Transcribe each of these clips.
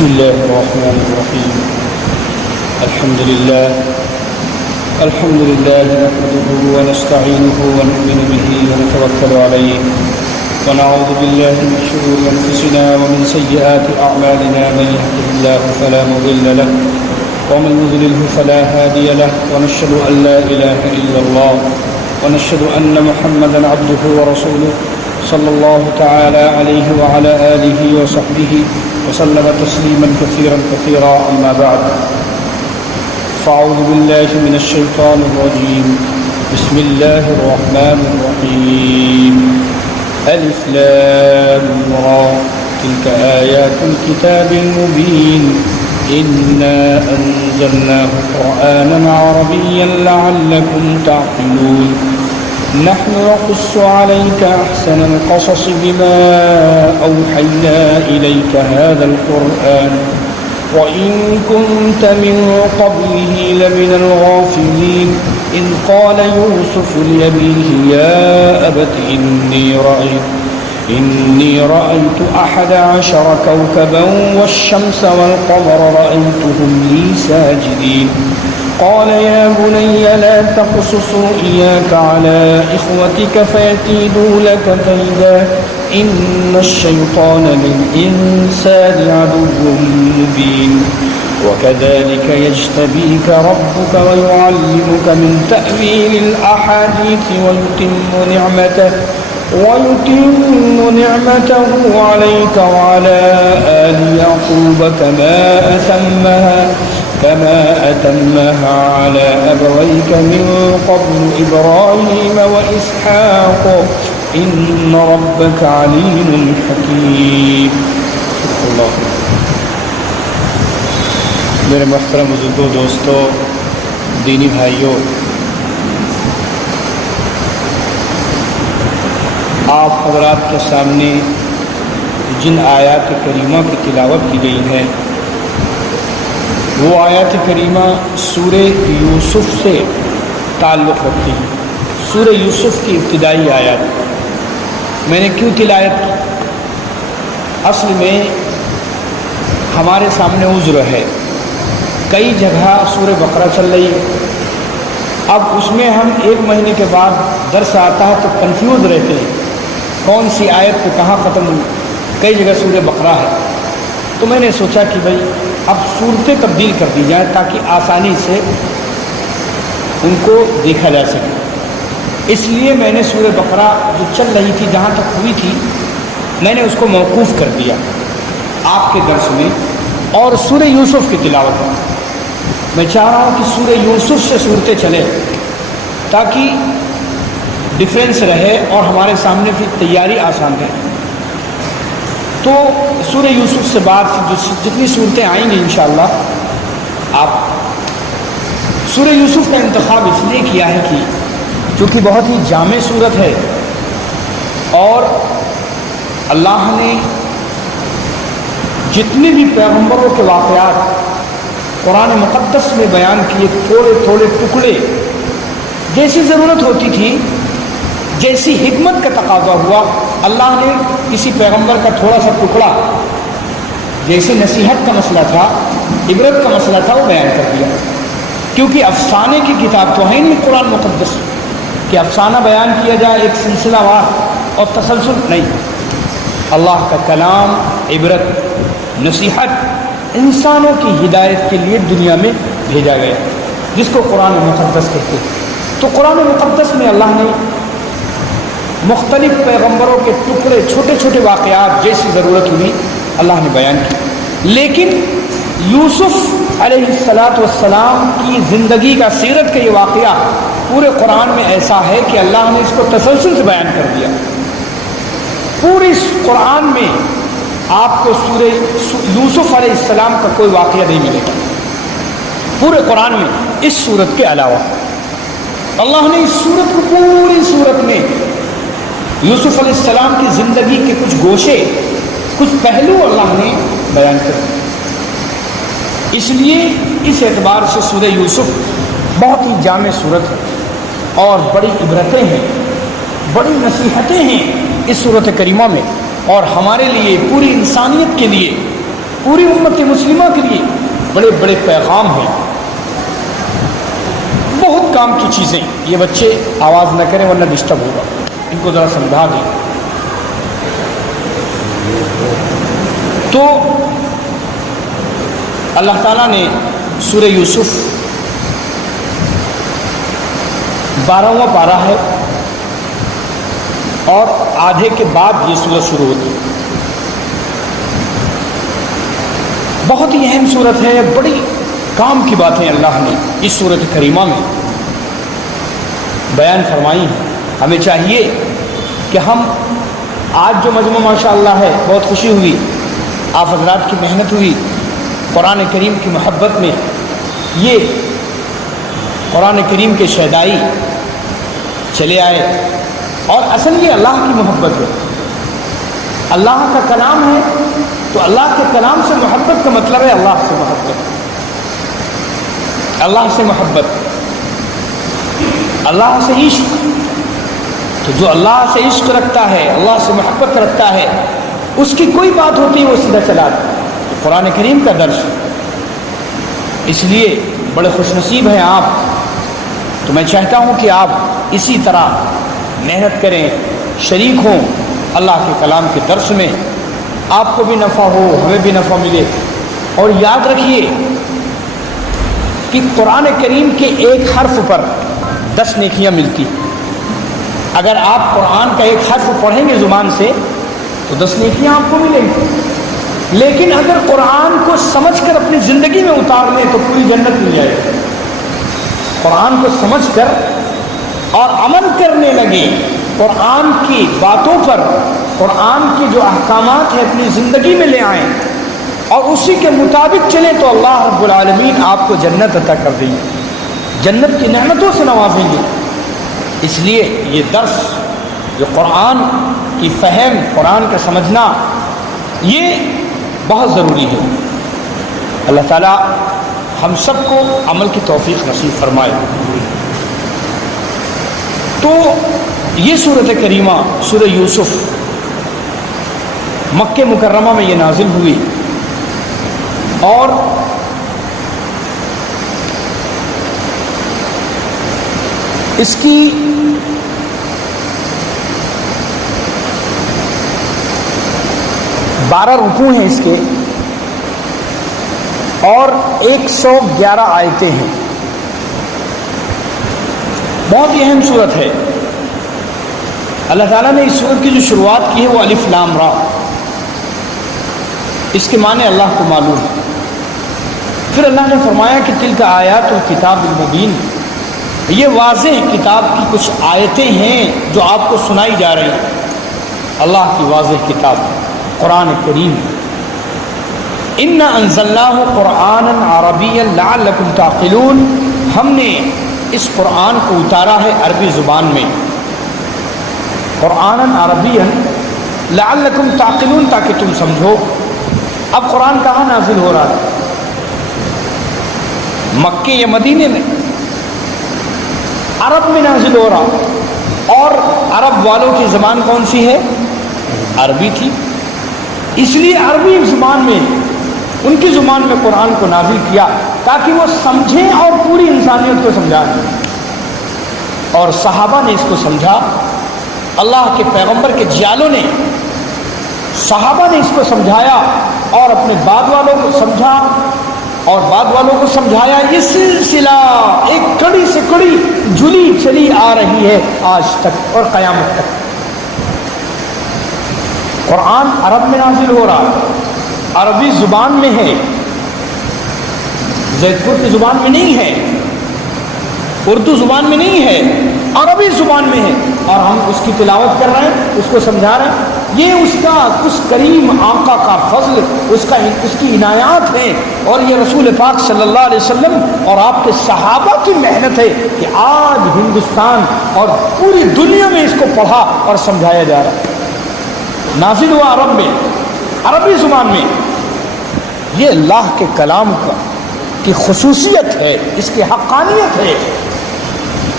بسم الله الرحمن الرحيم. الحمد لله نحمده ونستعينه ونؤمن به ونتوكل عليه ونعوذ بالله من شرور أنفسنا ومن سيئات أعمالنا. من يهده الله فلا مضل له ومن يضلله فلا هادي له ونشهد أن لا إله إلا الله ونشهد أن محمدا عبده ورسوله صلى الله تعالى عليه وعلى آله وصحبه وسلم تسليما كثيرا أما بعد. فأعوذ بالله من الشيطان الرجيم. بسم الله الرحمن الرحيم. ألف لام را تلك آيات الكتاب المبين إنا أنزلناه قرآنا عربيا لعلكم تعقلون. نحن نقص عليك أحسن القصص بما أوحينا إليك هذا القرآن وإن كنت من قبله لمن الغافلين. إذ قال يوسف لأبيه يا أبت إني رأيت 11 كوكبا والشمس والقمر رأيتهم لي ساجدين. قال يا بني لا تقصص رؤياك على إخوتك فيكيدوا لك كيدا إن الشيطان للإنسان عدو مبين. وكذلك يجتبيك ربك ويعلمك من تأويل الأحاديث ويتم نعمته عليك وعلى آل يعقوب كما أتمها على أبويك من قبل إبراهيم وإسحاق إن ربك عليم حكيم. اللہ. میرے محترم بزرگوں، دوستوں، دینی بھائیوں، آپ حضرات کے سامنے جن آیات کریمہ کی تلاوت کی گئی ہے وہ آیات کریمہ سورہ یوسف سے تعلق رکھتی ہیں. سورہ یوسف کی ابتدائی آیات میں نے کیوں تلاوت کی؟ اصل میں ہمارے سامنے عذر ہے. کئی جگہ سورہ بقرہ چل رہی ہے. اب اس میں ہم 1 مہینے کے بعد درس آتا ہے تو کنفیوز رہتے ہیں کون سی آیت کو کہاں ختم ہوئی. کئی جگہ سورہ بقرہ ہے. تو میں نے سوچا کہ بھائی اب صورتیں تبدیل کر دی جائیں تاکہ آسانی سے ان کو دیکھا جا سکے. اس لیے میں نے سورہ بقرہ جو چل رہی تھی جہاں تک ہوئی تھی میں نے اس کو موقوف کر دیا آپ کے درس میں اور سورہ یوسف کی تلاوت. میں چاہ رہا ہوں کہ سورہ یوسف سے صورتیں چلیں تاکہ ڈفرینس رہے اور ہمارے سامنے پھر تیاری آسان رہے. تو سورہ یوسف سے بعد جتنی صورتیں آئیں گی انشاءاللہ آپ سورہ یوسف کا انتخاب اس لیے کیا ہے کہ چونکہ بہت ہی جامع صورت ہے اور اللہ نے جتنے بھی پیغمبروں کے واقعات قرآن مقدس میں بیان کیے تھوڑے تھوڑے ٹکڑے جیسی ضرورت ہوتی تھی جیسی حکمت کا تقاضا ہوا اللہ نے کسی پیغمبر کا تھوڑا سا ٹکڑا جیسے نصیحت کا مسئلہ تھا عبرت کا مسئلہ تھا وہ بیان کر دیا. کیونکہ افسانے کی کتاب تو ہے نہیں قرآن مقدس کہ افسانہ بیان کیا جائے ایک سلسلہ وار اور تسلسل نہیں. اللہ کا کلام عبرت نصیحت انسانوں کی ہدایت کے لیے دنیا میں بھیجا گیا جس کو قرآن مقدس کہتے ہیں. تو قرآن مقدس میں اللہ نے مختلف پیغمبروں کے ٹکڑے چھوٹے چھوٹے واقعات جیسی ضرورت ہوئی اللہ نے بیان کی. لیکن یوسف علیہ السلام کی زندگی کا سیرت کا یہ واقعہ پورے قرآن میں ایسا ہے کہ اللہ نے اس کو تسلسل سے بیان کر دیا. پورے قرآن میں آپ کو سورہ یوسف علیہ السلام کا کوئی واقعہ نہیں ملے گا پورے قرآن میں اس صورت کے علاوہ. اللہ نے اس صورت کو پوری صورت میں یوسف علیہ السلام کی زندگی کے کچھ گوشے کچھ پہلو اللہ نے بیان کر دیے. اس لیے اس اعتبار سے سورہ یوسف بہت ہی جامع صورت ہے اور بڑی عبرتیں ہیں بڑی نصیحتیں ہیں اس صورت کریمہ میں اور ہمارے لیے پوری انسانیت کے لیے پوری امت مسلمہ کے لیے بڑے بڑے پیغام ہیں، بہت کام کی چیزیں۔ یہ بچے آواز نہ کریں ورنہ ڈسٹرب ہوگا، ان کو ذرا سمجھا دیں۔ تو اللہ تعالیٰ نے سورہ یوسف 12واں پارہ ہے اور آدھے کے بعد یہ سورت شروع ہوتی ہے۔ بہت ہی اہم سورت ہے، بڑی کام کی باتیں اللہ نے اس سورت کریمہ میں بیان فرمائی ہیں۔ ہمیں چاہیے کہ ہم آج جو مجمع ماشاء اللہ ہے، بہت خوشی ہوئی، آپ حضرات کی محنت ہوئی، قرآن کریم کی محبت میں یہ قرآن کریم کے شہدائی چلے آئے، اور اصل یہ اللہ کی محبت ہے، اللہ کا کلام ہے، تو اللہ کے کلام سے محبت کا مطلب ہے اللہ سے محبت، اللہ سے محبت، اللہ سے عشق۔ تو جو اللہ سے عشق رکھتا ہے، اللہ سے محبت رکھتا ہے، اس کی کوئی بات ہوتی ہے وہ سیدھا چلا جاتا ہے۔ قرآن کریم کا درس، اس لیے بڑے خوش نصیب ہیں آپ۔ تو میں چاہتا ہوں کہ آپ اسی طرح محنت کریں، شریک ہوں اللہ کے کلام کے درس میں، آپ کو بھی نفع ہو، ہمیں بھی نفع ملے۔ اور یاد رکھیے کہ قرآن کریم کے ایک حرف پر 10 نیکیاں ملتی۔ اگر آپ قرآن کا ایک حرف پڑھیں گے زبان سے تو 10 نیکیاں آپ کو ملیں گی، لیکن اگر قرآن کو سمجھ کر اپنی زندگی میں اتار لیں تو پوری جنت مل جائے گی۔ قرآن کو سمجھ کر اور عمل کرنے لگے، قرآن کی باتوں پر، قرآن کے جو احکامات ہیں اپنی زندگی میں لے آئیں اور اسی کے مطابق چلیں تو اللہ رب العالمین آپ کو جنت عطا کر دیں گے، جنت کی نعمتوں سے نوازیں گے۔ اس لیے یہ درس، جو قرآن کی فہم، قرآن کا سمجھنا، یہ بہت ضروری ہے۔ اللہ تعالیٰ ہم سب کو عمل کی توفیق نصیب فرمائے۔ تو یہ سورۃ کریمہ سورہ یوسف مکہ مکرمہ میں یہ نازل ہوئی، اور اس کی بارہ رکوع ہیں اس کے، اور 111 آیتیں ہیں۔ بہت ہی اہم صورت ہے۔ اللہ تعالیٰ نے اس صورت کی جو شروعات کی ہے وہ الف لام را، اس کے معنی اللہ کو معلوم ہے۔ پھر اللہ نے فرمایا کہ تلک آیات الکتاب المبین، یہ واضح کتاب کی کچھ آیتیں ہیں جو آپ کو سنائی جا رہی ہیں، اللہ کی واضح کتاب قرآن کریم۔ انا انزلناہ قرآنا عربیا لعلکم تعقلون، ہم نے اس قرآن کو اتارا ہے عربی زبان میں، قرآنا عربیا لعلکم تعقلون، تاکہ تم سمجھو۔ اب قرآن کہاں نازل ہو رہا ہے؟ مکے یا مدینے میں؟ عرب میں نازل ہو رہا، اور عرب والوں کی زبان کون سی ہے؟ عربی تھی، اس لیے عربی زبان میں، ان کی زبان میں قرآن کو نازل کیا تاکہ وہ سمجھیں اور پوری انسانیت کو سمجھائیں۔ اور صحابہ نے اس کو سمجھا، اللہ کے پیغمبر کے جیالوں نے، صحابہ نے اس کو سمجھایا اور اپنے بعد والوں کو سمجھا اور بعد والوں کو سمجھایا۔ یہ سلسلہ ایک کڑی سے کڑی جلی چلی آ رہی ہے آج تک اور قیامت تک۔ قرآن عرب میں نازل ہو رہا، عربی زبان میں ہے، زید پور کی زبان میں نہیں ہے، اردو زبان میں نہیں ہے، عربی زبان میں ہے، اور ہم اس کی تلاوت کر رہے ہیں، اس کو سمجھا رہے ہیں۔ یہ اس کریم آقا کا فضل، اس کی عنایات ہیں، اور یہ رسول پاک صلی اللہ علیہ وسلم اور آپ کے صحابہ کی محنت ہے کہ آج ہندوستان اور پوری دنیا میں اس کو پڑھا اور سمجھایا جا رہا ہے۔ نازل ہوا عرب میں، عربی زبان میں۔ یہ اللہ کے کلام کی خصوصیت ہے، اس کی حقانیت ہے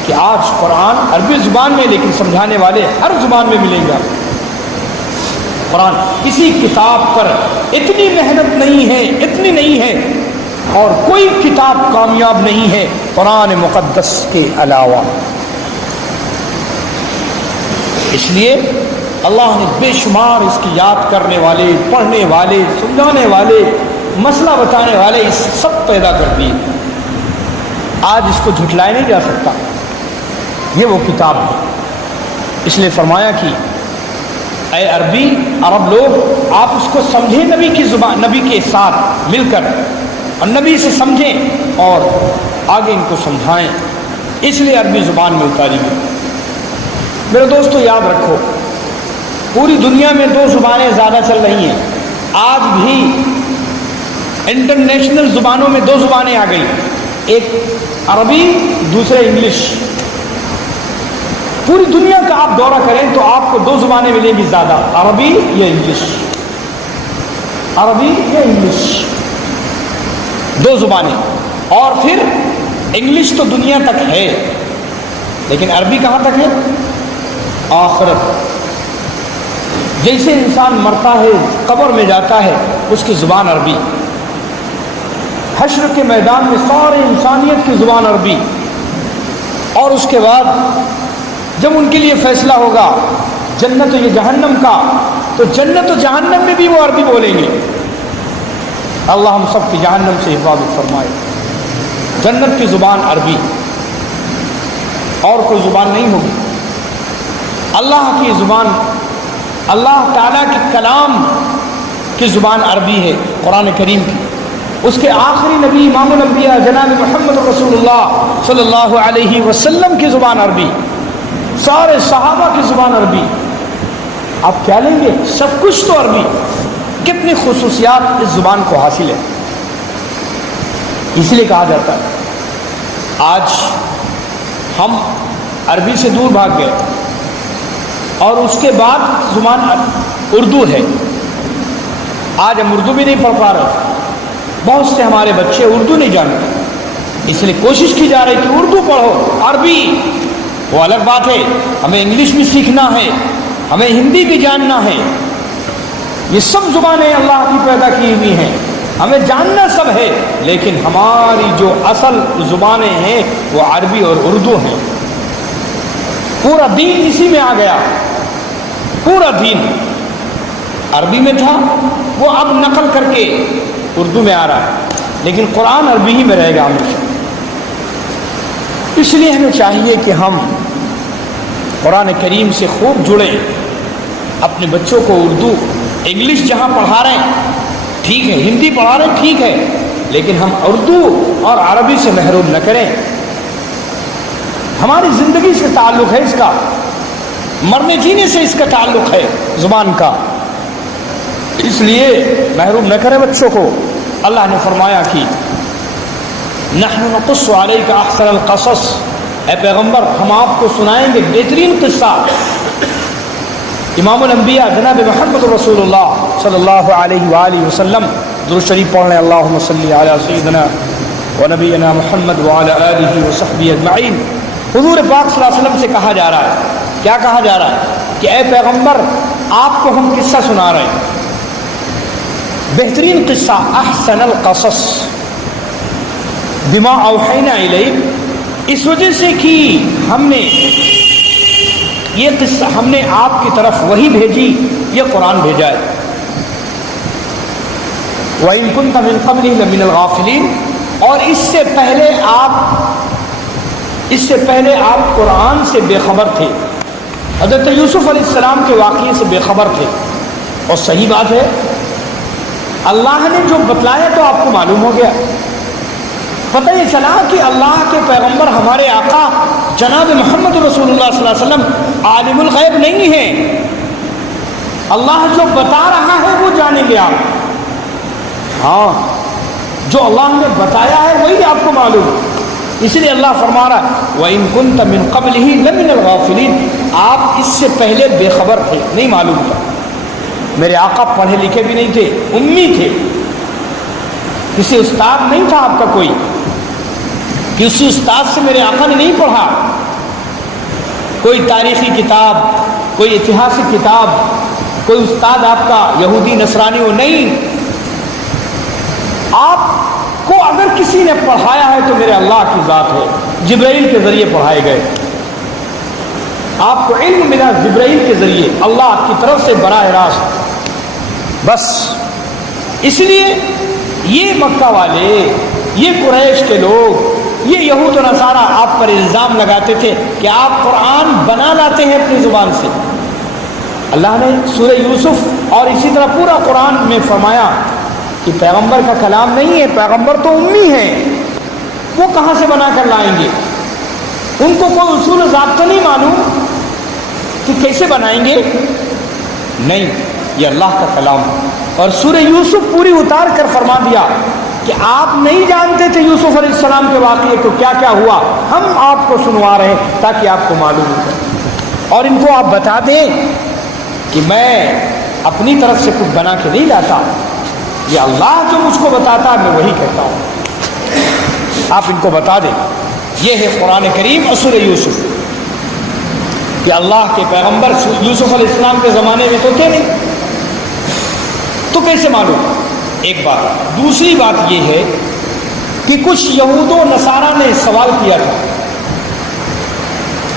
کہ آج قرآن عربی زبان میں، لیکن سمجھانے والے ہر زبان میں ملیں گے۔ قرآن. کسی کتاب پر اتنی محنت نہیں ہے، اتنی نہیں ہے، اور کوئی کتاب کامیاب نہیں ہے قرآن مقدس کے علاوہ. اس لیے اللہ نے بے شمار اس کی یاد کرنے والے، پڑھنے والے، سمجھانے والے، مسئلہ بتانے والے اس سب پیدا کر دیے. آج اس کو جھٹلایا نہیں جا سکتا. یہ وہ کتاب ہے. اس لیے فرمایا کہ اے عربی، عرب لوگ، آپ اس کو سمجھیں نبی کی زبان، نبی کے ساتھ مل کر، اور نبی سے سمجھیں اور آگے ان کو سمجھائیں. اس لیے عربی زبان میں اتاری گئی. میرے دوستو یاد رکھو، پوری دنیا میں دو زبانیں زیادہ چل رہی ہیں. آج بھی انٹرنیشنل زبانوں میں دو زبانیں آ گئی، ایک عربی، دوسرے انگلش. پوری دنیا کا آپ دورہ کریں تو آپ کو دو زبانیں ملیں گی زیادہ، عربی یا انگلش. عربی یا انگلش، دو زبانیں. اور پھر انگلش تو دنیا تک ہے، لیکن عربی کہاں تک ہے؟ آخرت. جیسے انسان مرتا ہے، قبر میں جاتا ہے، اس کی زبان عربی. حشر کے میدان میں سارے انسانیت کی زبان عربی. اور اس کے بعد جب ان کے لیے فیصلہ ہوگا جنت و جہنم کا، تو جنت و جہنم میں بھی وہ عربی بولیں گے. اللہ ہم سب کی جہنم سے حفاظت فرمائے. جنت کی زبان عربی، اور کوئی زبان نہیں ہوگی. اللہ کی زبان، اللہ تعالیٰ کے کلام کی زبان عربی ہے، قرآن کریم کی. اس کے آخری نبی امام الانبیاء جناب محمد رسول اللہ صلی اللہ علیہ وسلم کی زبان عربی، سارے صحابہ کی زبان عربی. آپ کیا لیں گے؟ سب کچھ تو عربی. کتنی خصوصیات اس زبان کو حاصل ہے. اس لیے کہا جاتا ہے آج ہم عربی سے دور بھاگ گئے، اور اس کے بعد زبان اردو ہے. آج ہم اردو بھی نہیں پڑھ پا رہے. بہت سے ہمارے بچے اردو نہیں جانتے، اس لیے کوشش کی جا رہی کہ اردو پڑھو. عربی وہ الگ بات ہے، ہمیں انگلش بھی سیکھنا ہے، ہمیں ہندی بھی جاننا ہے. یہ سب زبانیں اللہ کی پیدا کی ہوئی ہیں، ہمیں جاننا سب ہے، لیکن ہماری جو اصل زبانیں ہیں وہ عربی اور اردو ہیں. پورا دین اسی میں آ گیا. پورا دین عربی میں تھا، وہ اب نقل کر کے اردو میں آ رہا ہے، لیکن قرآن عربی ہی میں رہے گا ہمیشہ. اس لیے ہمیں چاہیے کہ ہم قرآن کریم سے خوب جڑیں. اپنے بچوں کو اردو انگلش جہاں پڑھا رہے ہیں ٹھیک ہے، ہندی پڑھا رہے ہیں ٹھیک ہے، لیکن ہم اردو اور عربی سے محروم نہ کریں. ہماری زندگی سے تعلق ہے اس کا، مرنے جینے سے اس کا تعلق ہے زبان کا. اس لیے محروم نہ کریں بچوں کو. اللہ نے فرمایا کہ نحن نقص علیک احسن القصص، اے پیغمبر ہم آپ کو سنائیں گے بہترین قصہ. امام الانبیاء جناب محمد رسول اللہ صلی اللہ علیہ وآلہ وسلم درود شریف پڑھ لیں. اللہم صلی علی سیدنا و نبینا محمد وعلی آلہ وصحبہ اجمعین. حضور پاک صلی اللہ علیہ وسلم سے کہا جا رہا ہے، کیا کہا جا رہا ہے کہ اے پیغمبر آپ کو ہم قصہ سنا رہے ہیں، بہترین قصہ، احسن القصص بما اوحینا الیک، اس وجہ سے کہ ہم نے یہ قصہ، ہم نے آپ کی طرف وہی بھیجی، یہ قرآن بھیجا ہے. وَإِن كُنْتَ مِن قَبْلِهِ لَمِنَ الْغَافِلِينَ، اور اس سے پہلے آپ قرآن سے بے خبر تھے. حضرت یوسف علیہ السلام کے واقعے سے بے خبر تھے. اور صحیح بات ہے، اللہ نے جو بتلایا تو آپ کو معلوم ہو گیا. پتہ یہ چلا کہ اللہ کے پیغمبر ہمارے آقا جناب محمد رسول اللہ صلی اللہ علیہ وسلم عالم الغیب نہیں ہیں. اللہ جو بتا رہا ہے وہ جانیں گے آپ. ہاں، جو اللہ نے بتایا ہے وہی آپ کو معلوم. اس لیے اللہ فرما رہا ہے وَإِن كُنْتَ مِن قَبْلِهِ لَمِنَ الْغَافِلِينَ، آپ اس سے پہلے بے خبر تھے، نہیں معلوم تھا. میرے آقا پڑھے لکھے بھی نہیں تھے، امی تھے، کسی استاد نہیں تھا آپ کا کوئی، کسی استاد سے میرے آقا نے نہیں پڑھا. کوئی تاریخی کتاب، کوئی اتہاسک کتاب، کوئی استاد آپ کا یہودی نصرانی ہو، نہیں، آپ کو اگر کسی نے پڑھایا ہے تو میرے اللہ کی ذات ہے، جبرائیل کے ذریعے پڑھائے گئے، آپ کو علم ملا جبرائیل کے ذریعے اللہ کی طرف سے براہ راست، بس اس لیے یہ مکہ والے، یہ قریش کے لوگ، یہ یہود و نصارہ آپ پر الزام لگاتے تھے کہ آپ قرآن بنا لاتے ہیں اپنی زبان سے۔ اللہ نے سورہ یوسف اور اسی طرح پورا قرآن میں فرمایا کہ پیغمبر کا کلام نہیں ہے، پیغمبر تو امی ہیں، وہ کہاں سے بنا کر لائیں گے؟ ان کو کوئی اصول و ضابطہ نہیں معلوم کہ کیسے بنائیں گے؟ نہیں، یہ اللہ کا کلام۔ اور سورہ یوسف پوری اتار کر فرما دیا کہ آپ نہیں جانتے تھے یوسف علیہ السلام کے واقعے کو کیا کیا ہوا، ہم آپ کو سنوا رہے ہیں تاکہ آپ کو معلوم ہو جائے، اور ان کو آپ بتا دیں کہ میں اپنی طرف سے کچھ بنا کے نہیں لاتا، یہ اللہ جو مجھ کو بتاتا ہے میں وہی کہتا ہوں، آپ ان کو بتا دیں۔ یہ ہے قرآن کریم اور سورہ یوسف کہ اللہ کے پیغمبر یوسف علیہ السلام کے زمانے میں تو تھے نہیں، تو کیسے معلوم؟ ایک بات۔ دوسری بات یہ ہے کہ کچھ یہود و نصارہ نے سوال کیا تھا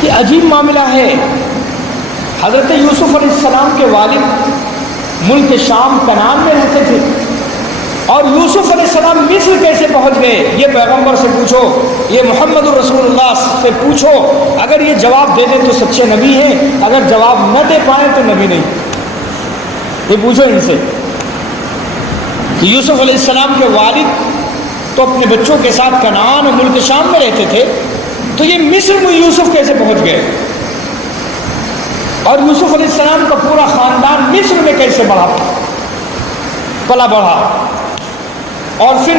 کہ عجیب معاملہ ہے، حضرت یوسف علیہ السلام کے والد ملک شام کنعان میں رہتے تھے، اور یوسف علیہ السلام مصر کیسے پہنچ گئے؟ یہ پیغمبر سے پوچھو، یہ محمد الرسول اللہ سے پوچھو، اگر یہ جواب دے دیں تو سچے نبی ہیں، اگر جواب نہ دے پائیں تو نبی نہیں۔ یہ پوچھو ان سے کہ یوسف علیہ السلام کے والد تو اپنے بچوں کے ساتھ کنعان اور ملک شام میں رہتے تھے، تو یہ مصر میں یوسف کیسے پہنچ گئے؟ اور یوسف علیہ السلام کا پورا خاندان مصر میں کیسے پلا بڑھا؟ اور پھر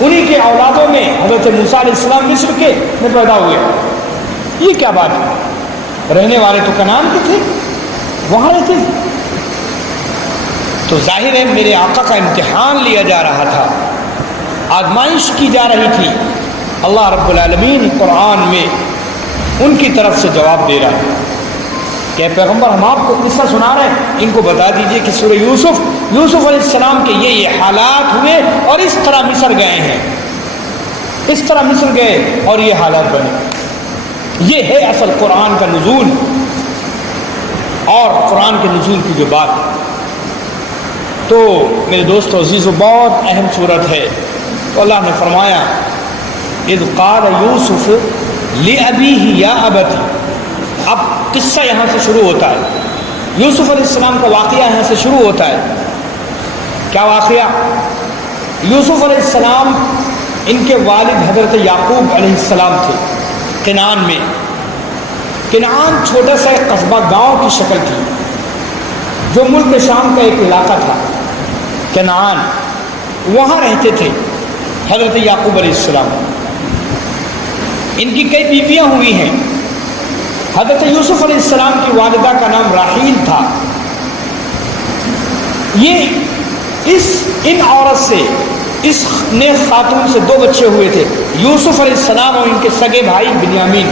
انہی کے اولادوں میں حضرت موسیٰ علیہ السلام مصر کے میں پیدا ہوئے، یہ کیا بات ہے؟ رہنے والے تو کنعان کے تھے، وہاں رہتے تھے۔ تو ظاہر ہے میرے آقا کا امتحان لیا جا رہا تھا، آزمائش کی جا رہی تھی۔ اللہ رب العالمین قرآن میں ان کی طرف سے جواب دے رہا ہے کہ پیغمبر ہم آپ کو قصہ سنا رہے ہیں، ان کو بتا دیجئے کہ سورہ یوسف علیہ السلام کے یہ حالات ہوئے اور اس طرح مصر گئے ہیں، اس طرح مصر گئے اور یہ حالات بنے۔ یہ ہے اصل قرآن کا نزول اور قرآن کے نزول کی جو بات ہے۔ تو میرے دوستو عزیزو، بہت اہم صورت ہے۔ تو اللہ نے فرمایا اذ قال یوسف لأبیہ یا ابتی، اب قصہ یہاں سے شروع ہوتا ہے، یوسف علیہ السلام کا واقعہ یہاں سے شروع ہوتا ہے۔ کیا واقعہ؟ یوسف علیہ السلام، ان کے والد حضرت یعقوب علیہ السلام تھے کنعان میں۔ کنعان چھوٹا سا ایک قصبہ، گاؤں کی شکل تھی، جو ملک شام کا ایک علاقہ تھا کنعان، وہاں رہتے تھے حضرت یعقوب علیہ السلام۔ ان کی کئی بیویاں ہوئی ہیں۔ حضرت یوسف علیہ السلام کی والدہ کا نام راحیل تھا۔ یہ ان عورت سے، اس نیک خاتون سے 2 بچے ہوئے تھے، یوسف علیہ السلام اور ان کے سگے بھائی بنیامین۔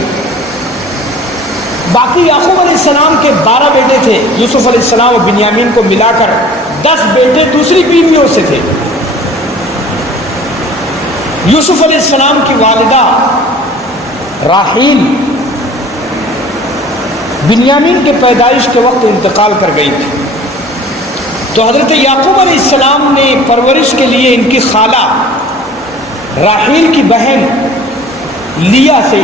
باقی یعقوب علیہ السلام کے 12 بیٹے تھے، یوسف علیہ السلام اور بنیامین کو ملا کر 10 بیٹے دوسری بیویوں سے تھے۔ یوسف علیہ السلام کی والدہ راحیل بنیامین کے پیدائش کے وقت انتقال کر گئی تھی، تو حضرت یعقوب علیہ السلام نے پرورش کے لیے ان کی خالہ راحیل کی بہن لیا سے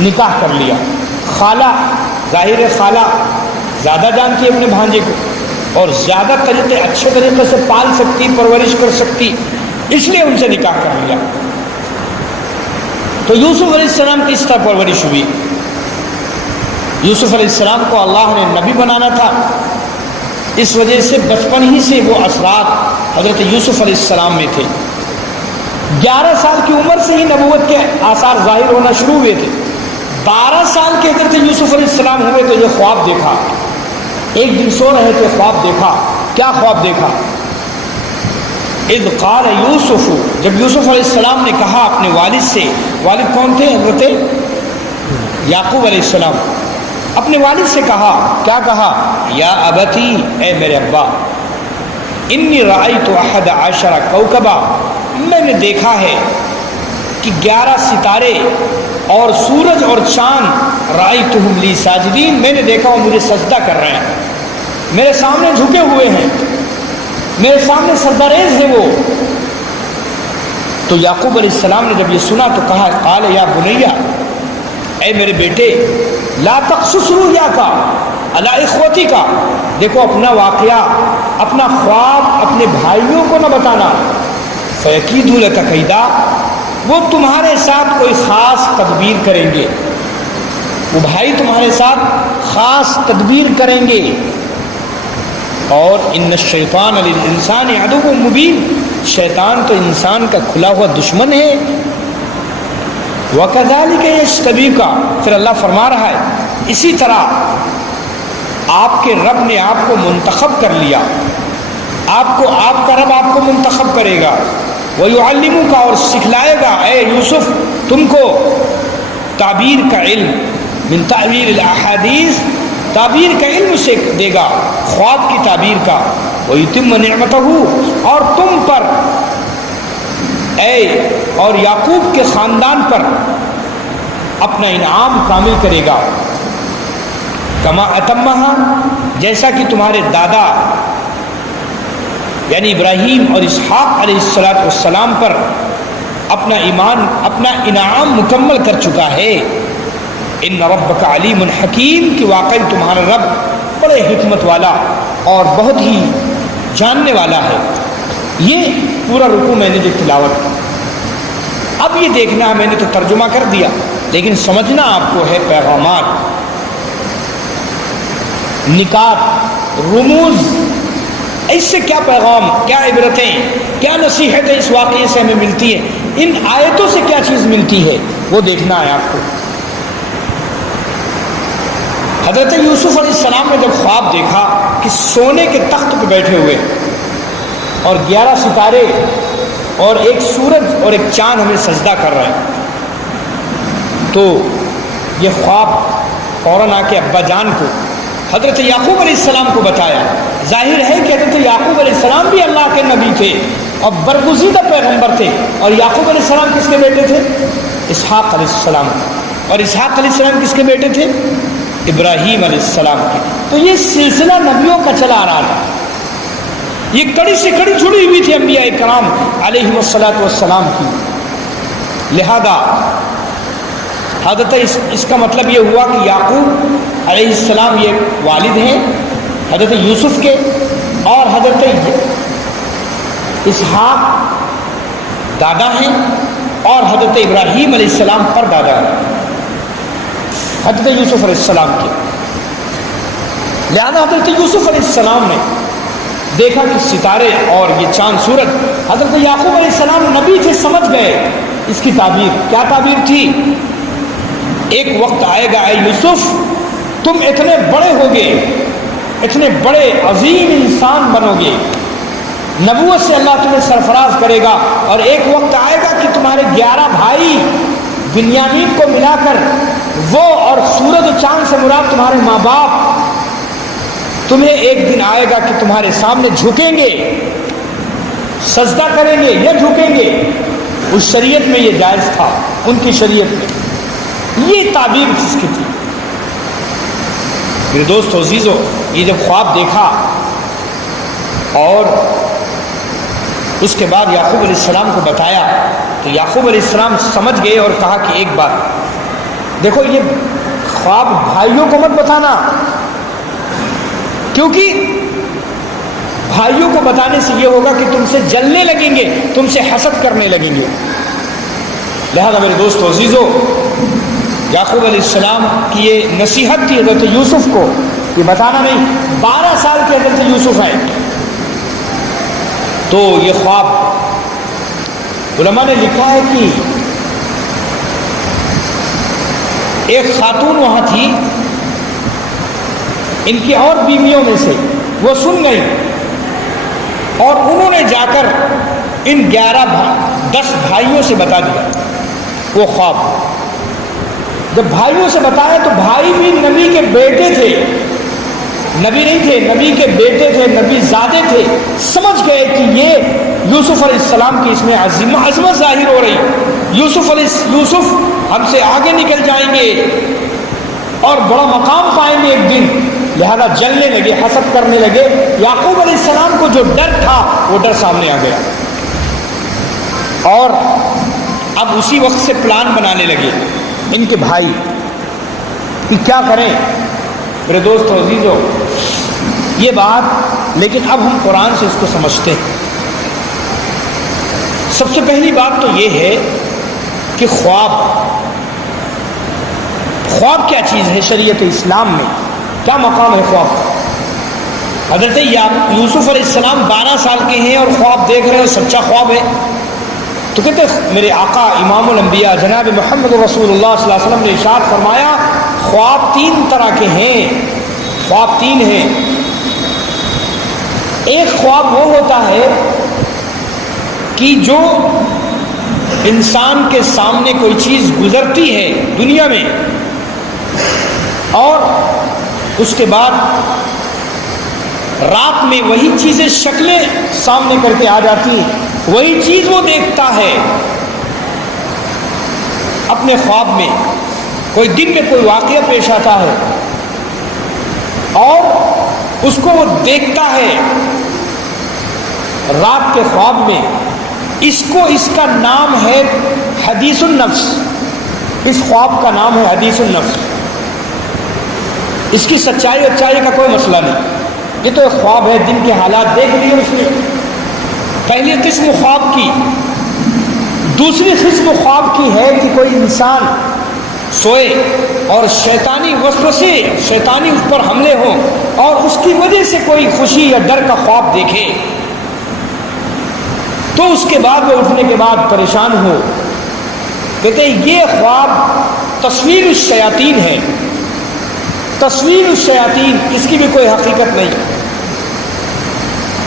نکاح کر لیا۔ خالہ، ظاہر ہے خالہ زیادہ جانتی ہے اپنے بھانجے کو اور زیادہ اچھے طریقے سے پال سکتی، پرورش کر سکتی، اس لیے ان سے نکاح کر لیا۔ تو یوسف علیہ السلام کی اس طرح پرورش ہوئی۔ یوسف علیہ السلام کو اللہ نے نبی بنانا تھا، اس وجہ سے بچپن ہی سے وہ اثرات حضرت یوسف علیہ السلام میں تھے۔ 11 سال کی عمر سے ہی نبوت کے آثار ظاہر ہونا شروع ہوئے تھے۔ 12 سال کے حضرت یوسف علیہ السلام ہوئے تو یہ خواب دیکھا۔ ایک دن سو رہے تھے، خواب دیکھا۔ کیا خواب دیکھا؟ اذ قال یوسف، جب یوسف علیہ السلام نے کہا اپنے والد سے، والد کون تھے؟ حضرت یعقوب علیہ السلام۔ اپنے والد سے کہا، کیا کہا؟ یا ابتی، اے میرے ابا، انی رأیت 11 کوکبا، میں نے دیکھا ہے کہ 11 ستارے اور سورج اور چاند، رأیتہم لی ساجدین، میں نے دیکھا وہ مجھے سجدہ کر رہے ہیں، میرے سامنے جھکے ہوئے ہیں، میرے سامنے سجدہ ریز ہے وہ۔ تو یعقوب علیہ السلام نے جب یہ سنا تو کہا، قال یا بنیا، اے میرے بیٹے، لا تقصص رؤیاک علی اخوتک، دیکھو اپنا واقعہ، اپنا خواب اپنے بھائیوں کو نہ بتانا، فیکیدوا لک کیدا، وہ تمہارے ساتھ کوئی خاص تدبیر کریں گے، وہ بھائی تمہارے ساتھ خاص تدبیر کریں گے، اور ان الشیطان للانسان عدو مبین، شیطان تو انسان کا کھلا ہوا دشمن ہے۔ وَكَذَلِكَ يَجْتَبِيكَ، پھر اللہ فرما رہا ہے اسی طرح آپ کے رب نے آپ کو منتخب کر لیا، آپ کا رب آپ کو منتخب کرے گا، وَيُعَلِّمُكَ، اور سکھلائے گا، اے یوسف تم کو تعبیر کا علم، من تعبیر الاحادیث، تعبیر کا علم سے دے گا، خواب کی تعبیر کا، وَيُتِمَّ نِعْمَتَهُ، اور تم پر اور یعقوب کے خاندان پر اپنا انعام کامل کرے گا، کما اتمہا، جیسا کہ تمہارے دادا یعنی ابراہیم اور اسحاق علیہ السلام پر اپنا انعام مکمل کر چکا ہے۔ ان ربک علیم حکیم، کہ واقعی تمہارا رب بڑے حکمت والا اور بہت ہی جاننے والا ہے۔ یہ پورا رکوع میں نے جو تلاوت کی، اب یہ دیکھنا، میں نے تو ترجمہ کر دیا لیکن سمجھنا آپ کو ہے پیغامات، نکات، رموز، اس سے کیا پیغام، کیا عبرتیں، کیا نصیحتیں اس واقعے سے ہمیں ملتی ہیں، ان آیتوں سے کیا چیز ملتی ہے، وہ دیکھنا ہے آپ کو۔ حضرت یوسف علیہ السلام نے جب خواب دیکھا کہ سونے کے تخت پہ بیٹھے ہوئے اور 11 ستارے اور ایک سورج اور ایک چاند ہمیں سجدہ کر رہے ہیں، تو یہ خواب فوراً آ کے ابا جان کو، حضرت یعقوب علیہ السلام کو بتایا۔ ظاہر ہے کہ حضرت یعقوب علیہ السلام بھی اللہ کے نبی تھے اور برگزیدہ پیغمبر تھے، اور یعقوب علیہ السلام کس کے بیٹے تھے؟ اسحاق علیہ السلام، اور اسحاق علیہ السلام کس کے بیٹے تھے؟ ابراہیم علیہ السلام کے۔ تو یہ سلسلہ نبیوں کا چلا آ رہا ہے، یہ کڑی سے کڑی جڑی ہوئی تھی انبیاء کرام علیہ والسلام کی۔ لہذا حضرت اس کا مطلب یہ ہوا کہ یعقوب علیہ السلام یہ والد ہیں حضرت یوسف کے، اور حضرت اسحاق دادا ہیں، اور حضرت ابراہیم علیہ السلام پر دادا ہیں حضرت یوسف علیہ السلام کے۔ لہذا حضرت یوسف علیہ السلام نے دیکھا کہ ستارے اور یہ چاند سورج، حضرت یعقوب علیہ السلام نبی تھے، سمجھ گئے اس کی تعبیر۔ کیا تعبیر تھی؟ ایک وقت آئے گا اے یوسف، تم اتنے بڑے ہوگے، اتنے بڑے عظیم انسان بنو گے، نبوت سے اللہ تمہیں سرفراز کرے گا، اور ایک وقت آئے گا کہ تمہارے 11 بھائی بنیامین کو ملا کر وہ، اور سورج و چاند سے مراد تمہارے ماں باپ، تمہیں ایک دن آئے گا کہ تمہارے سامنے جھکیں گے، سجدہ کریں گے یا جھکیں گے۔ اس شریعت میں یہ جائز تھا، ان کی شریعت میں یہ تعبیر کس کی تھی؟ میرے دوست عزیزو، یہ جب خواب دیکھا اور اس کے بعد یعقوب علیہ السلام کو بتایا تو یعقوب علیہ السلام سمجھ گئے اور کہا کہ ایک بات دیکھو، یہ خواب بھائیوں کو مت بتانا، کیونکہ بھائیوں کو بتانے سے یہ ہوگا کہ تم سے جلنے لگیں گے، تم سے حسد کرنے لگیں گے۔ لہذا میرے دوست عزیزو، یعقوب علیہ السلام کی یہ نصیحت تھی حضرت یوسف کو، یہ بتانا نہیں۔ 12 سال کے حضرت یوسف ہیں، تو یہ خواب علماء نے لکھا ہے کہ ایک خاتون وہاں تھی، ان کی اور بیویوں میں سے، وہ سن گئی اور انہوں نے جا کر ان 10 بھائیوں سے بتا دیا وہ خواب۔ جب بھائیوں سے بتایا تو بھائی بھی نبی کے بیٹے تھے، نبی نہیں تھے، نبی کے بیٹے تھے، نبی زادے تھے، سمجھ گئے کہ یہ یوسف علیہ السلام کی اس میں عظمت ظاہر ہو رہی، یوسف ہم سے آگے نکل جائیں گے اور بڑا مقام پائیں گے ایک دن، لہذا جلنے لگے، حسد کرنے لگے۔ یعقوب علیہ السلام کو جو ڈر تھا وہ ڈر سامنے آ گیا، اور اب اسی وقت سے پلان بنانے لگے ان کے بھائی کہ کیا کریں۔ میرے دوست و عزیزو، یہ بات لیکن اب ہم قرآن سے اس کو سمجھتے ہیں۔ سب سے پہلی بات تو یہ ہے کہ خواب کیا چیز ہے شریعت اسلام میں، کیا مقام ہے خواب کا؟ حضرت یوسف علیہ السلام 12 سال کے ہیں اور خواب دیکھ رہے ہیں، سچا خواب ہے تو کہتے میرے آقا امام الانبیاء جناب محمد رسول اللہ صلی اللہ علیہ وسلم نے ارشاد فرمایا خواب 3 طرح کے ہیں، خواب 3 ہیں۔ ایک خواب وہ ہوتا ہے کہ جو انسان کے سامنے کوئی چیز گزرتی ہے دنیا میں اور اس کے بعد رات میں وہی چیزیں شکلیں سامنے کر کے آ جاتی ہیں، وہی چیز وہ دیکھتا ہے اپنے خواب میں، کوئی دن میں کوئی واقعہ پیش آتا ہے اور اس کو وہ دیکھتا ہے رات کے خواب میں۔ اس کا نام ہے حدیث النفس، اس خواب کا نام ہے حدیث النفس۔ اس کی سچائی اچائی کا کوئی مسئلہ نہیں، یہ تو ایک خواب ہے، دن کے حالات دیکھ لیے اس نے۔ پہلی قسم خواب کی۔ دوسری قسم خواب کی ہے کہ کوئی انسان سوئے اور شیطانی وسوسے، شیطانی اس پر حملے ہوں اور اس کی وجہ سے کوئی خوشی یا ڈر کا خواب دیکھے تو اس کے بعد وہ اٹھنے کے بعد پریشان ہو۔ کہتے ہیں یہ خواب تصویر الشیاطین ہے، تصویر الشیاطین، اس کی بھی کوئی حقیقت نہیں۔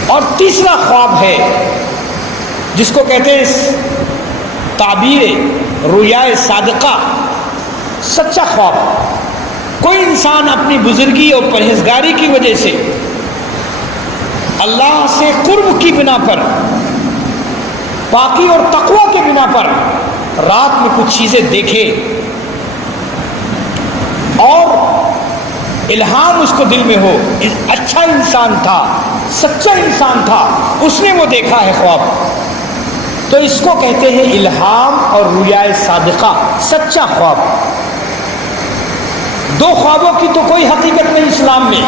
اور تیسرا خواب ہے جس کو کہتے ہیں تعبیر رؤیا صادقہ، سچا خواب۔ کوئی انسان اپنی بزرگی اور پرہیزگاری کی وجہ سے اللہ سے قرب کی بنا پر، پاکی اور تقوی کے بنا پر رات میں کچھ چیزیں دیکھے اور الہام اس کو دل میں ہو، اچھا انسان تھا، سچا انسان تھا، اس نے وہ دیکھا ہے خواب، تو اس کو کہتے ہیں الہام اور رؤیا صادقہ، سچا خواب۔ 2 خوابوں کی تو کوئی حقیقت نہیں اسلام میں،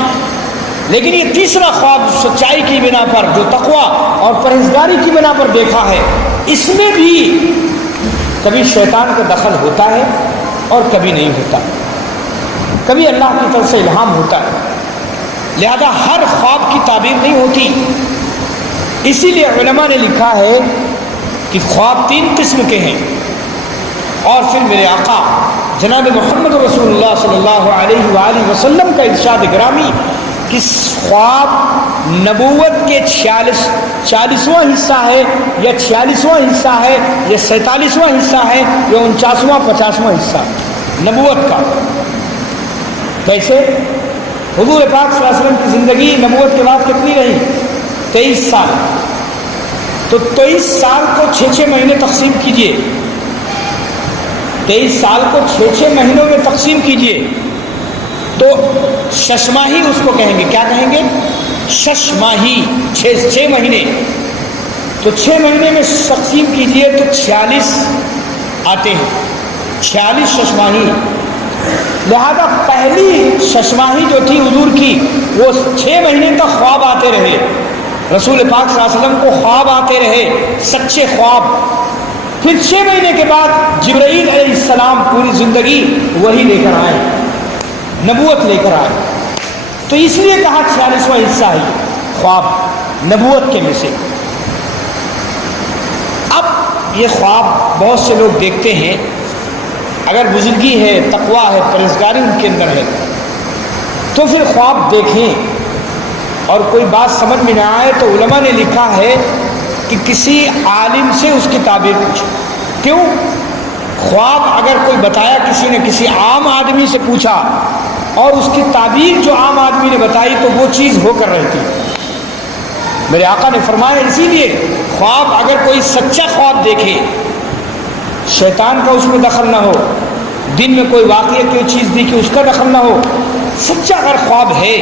لیکن یہ تیسرا خواب سچائی کی بنا پر، جو تقوی اور پرہیزگاری کی بنا پر دیکھا ہے، اس میں بھی کبھی شیطان کا دخل ہوتا ہے اور کبھی نہیں ہوتا، کبھی اللہ کی طرف سے الہام ہوتا ہے، لہذا ہر خواب کی تعبیر نہیں ہوتی۔ اسی لیے علماء نے لکھا ہے کہ خواب 3 قسم کے ہیں، اور پھر میرے آقا جناب محمد رسول اللہ صلی اللہ علیہ وآلہ وسلم کا ارشاد گرامی کہ خواب نبوت کے 40واں حصہ ہے یا 46واں حصہ ہے یا 47واں حصہ ہے یا 49واں 50واں حصہ نبوت کا۔ کیسے؟ حضور پاک صلی اللہ علیہ وسلم کی زندگی نبوت کے بعد کتنی رہی؟ 23 سال۔ تو 23 سال کو 6 مہینے تقسیم کیجئے، 23 سال کو 6 مہینوں میں تقسیم کیجئے تو 6 ماہی اس کو کہیں گے۔ کیا کہیں گے؟ 6 ماہی، 6 مہینے۔ تو 6 مہینے میں تقسیم کیجئے تو 46 آتے ہیں، 46 6 ماہی۔ لہذا پہلی 6 ماہی جو تھی حضور کی، وہ 6 مہینے تک خواب آتے رہے، رسول پاک صلی اللہ علیہ وسلم کو خواب آتے رہے، سچے خواب۔ پھر 6 مہینے کے بعد جبرائیل علیہ السلام پوری زندگی وہی لے کر آئے، نبوت لے کر آئے، تو اس لیے کہا 46واں حصہ ہے خواب نبوت کے میں سے۔ اب یہ خواب بہت سے لوگ دیکھتے ہیں، اگر بزرگی ہے، تقویٰ ہے، پرہیزگاری ان کے اندر ہے تو پھر خواب دیکھیں اور کوئی بات سمجھ میں نہ آئے تو علماء نے لکھا ہے کہ کسی عالم سے اس کی تعبیر پوچھو۔ کیوں؟ خواب اگر کوئی بتایا کسی نے کسی عام آدمی سے پوچھا اور اس کی تعبیر جو عام آدمی نے بتائی تو وہ چیز ہو کر رہتی. میرے آقا نے فرمایا اسی لیے خواب اگر کوئی سچا خواب دیکھے، شیطان کا اس میں دخل نہ ہو، دن میں کوئی واقعہ کوئی چیز دیکھی اس کا دخل نہ ہو، سچا اگر خواب ہے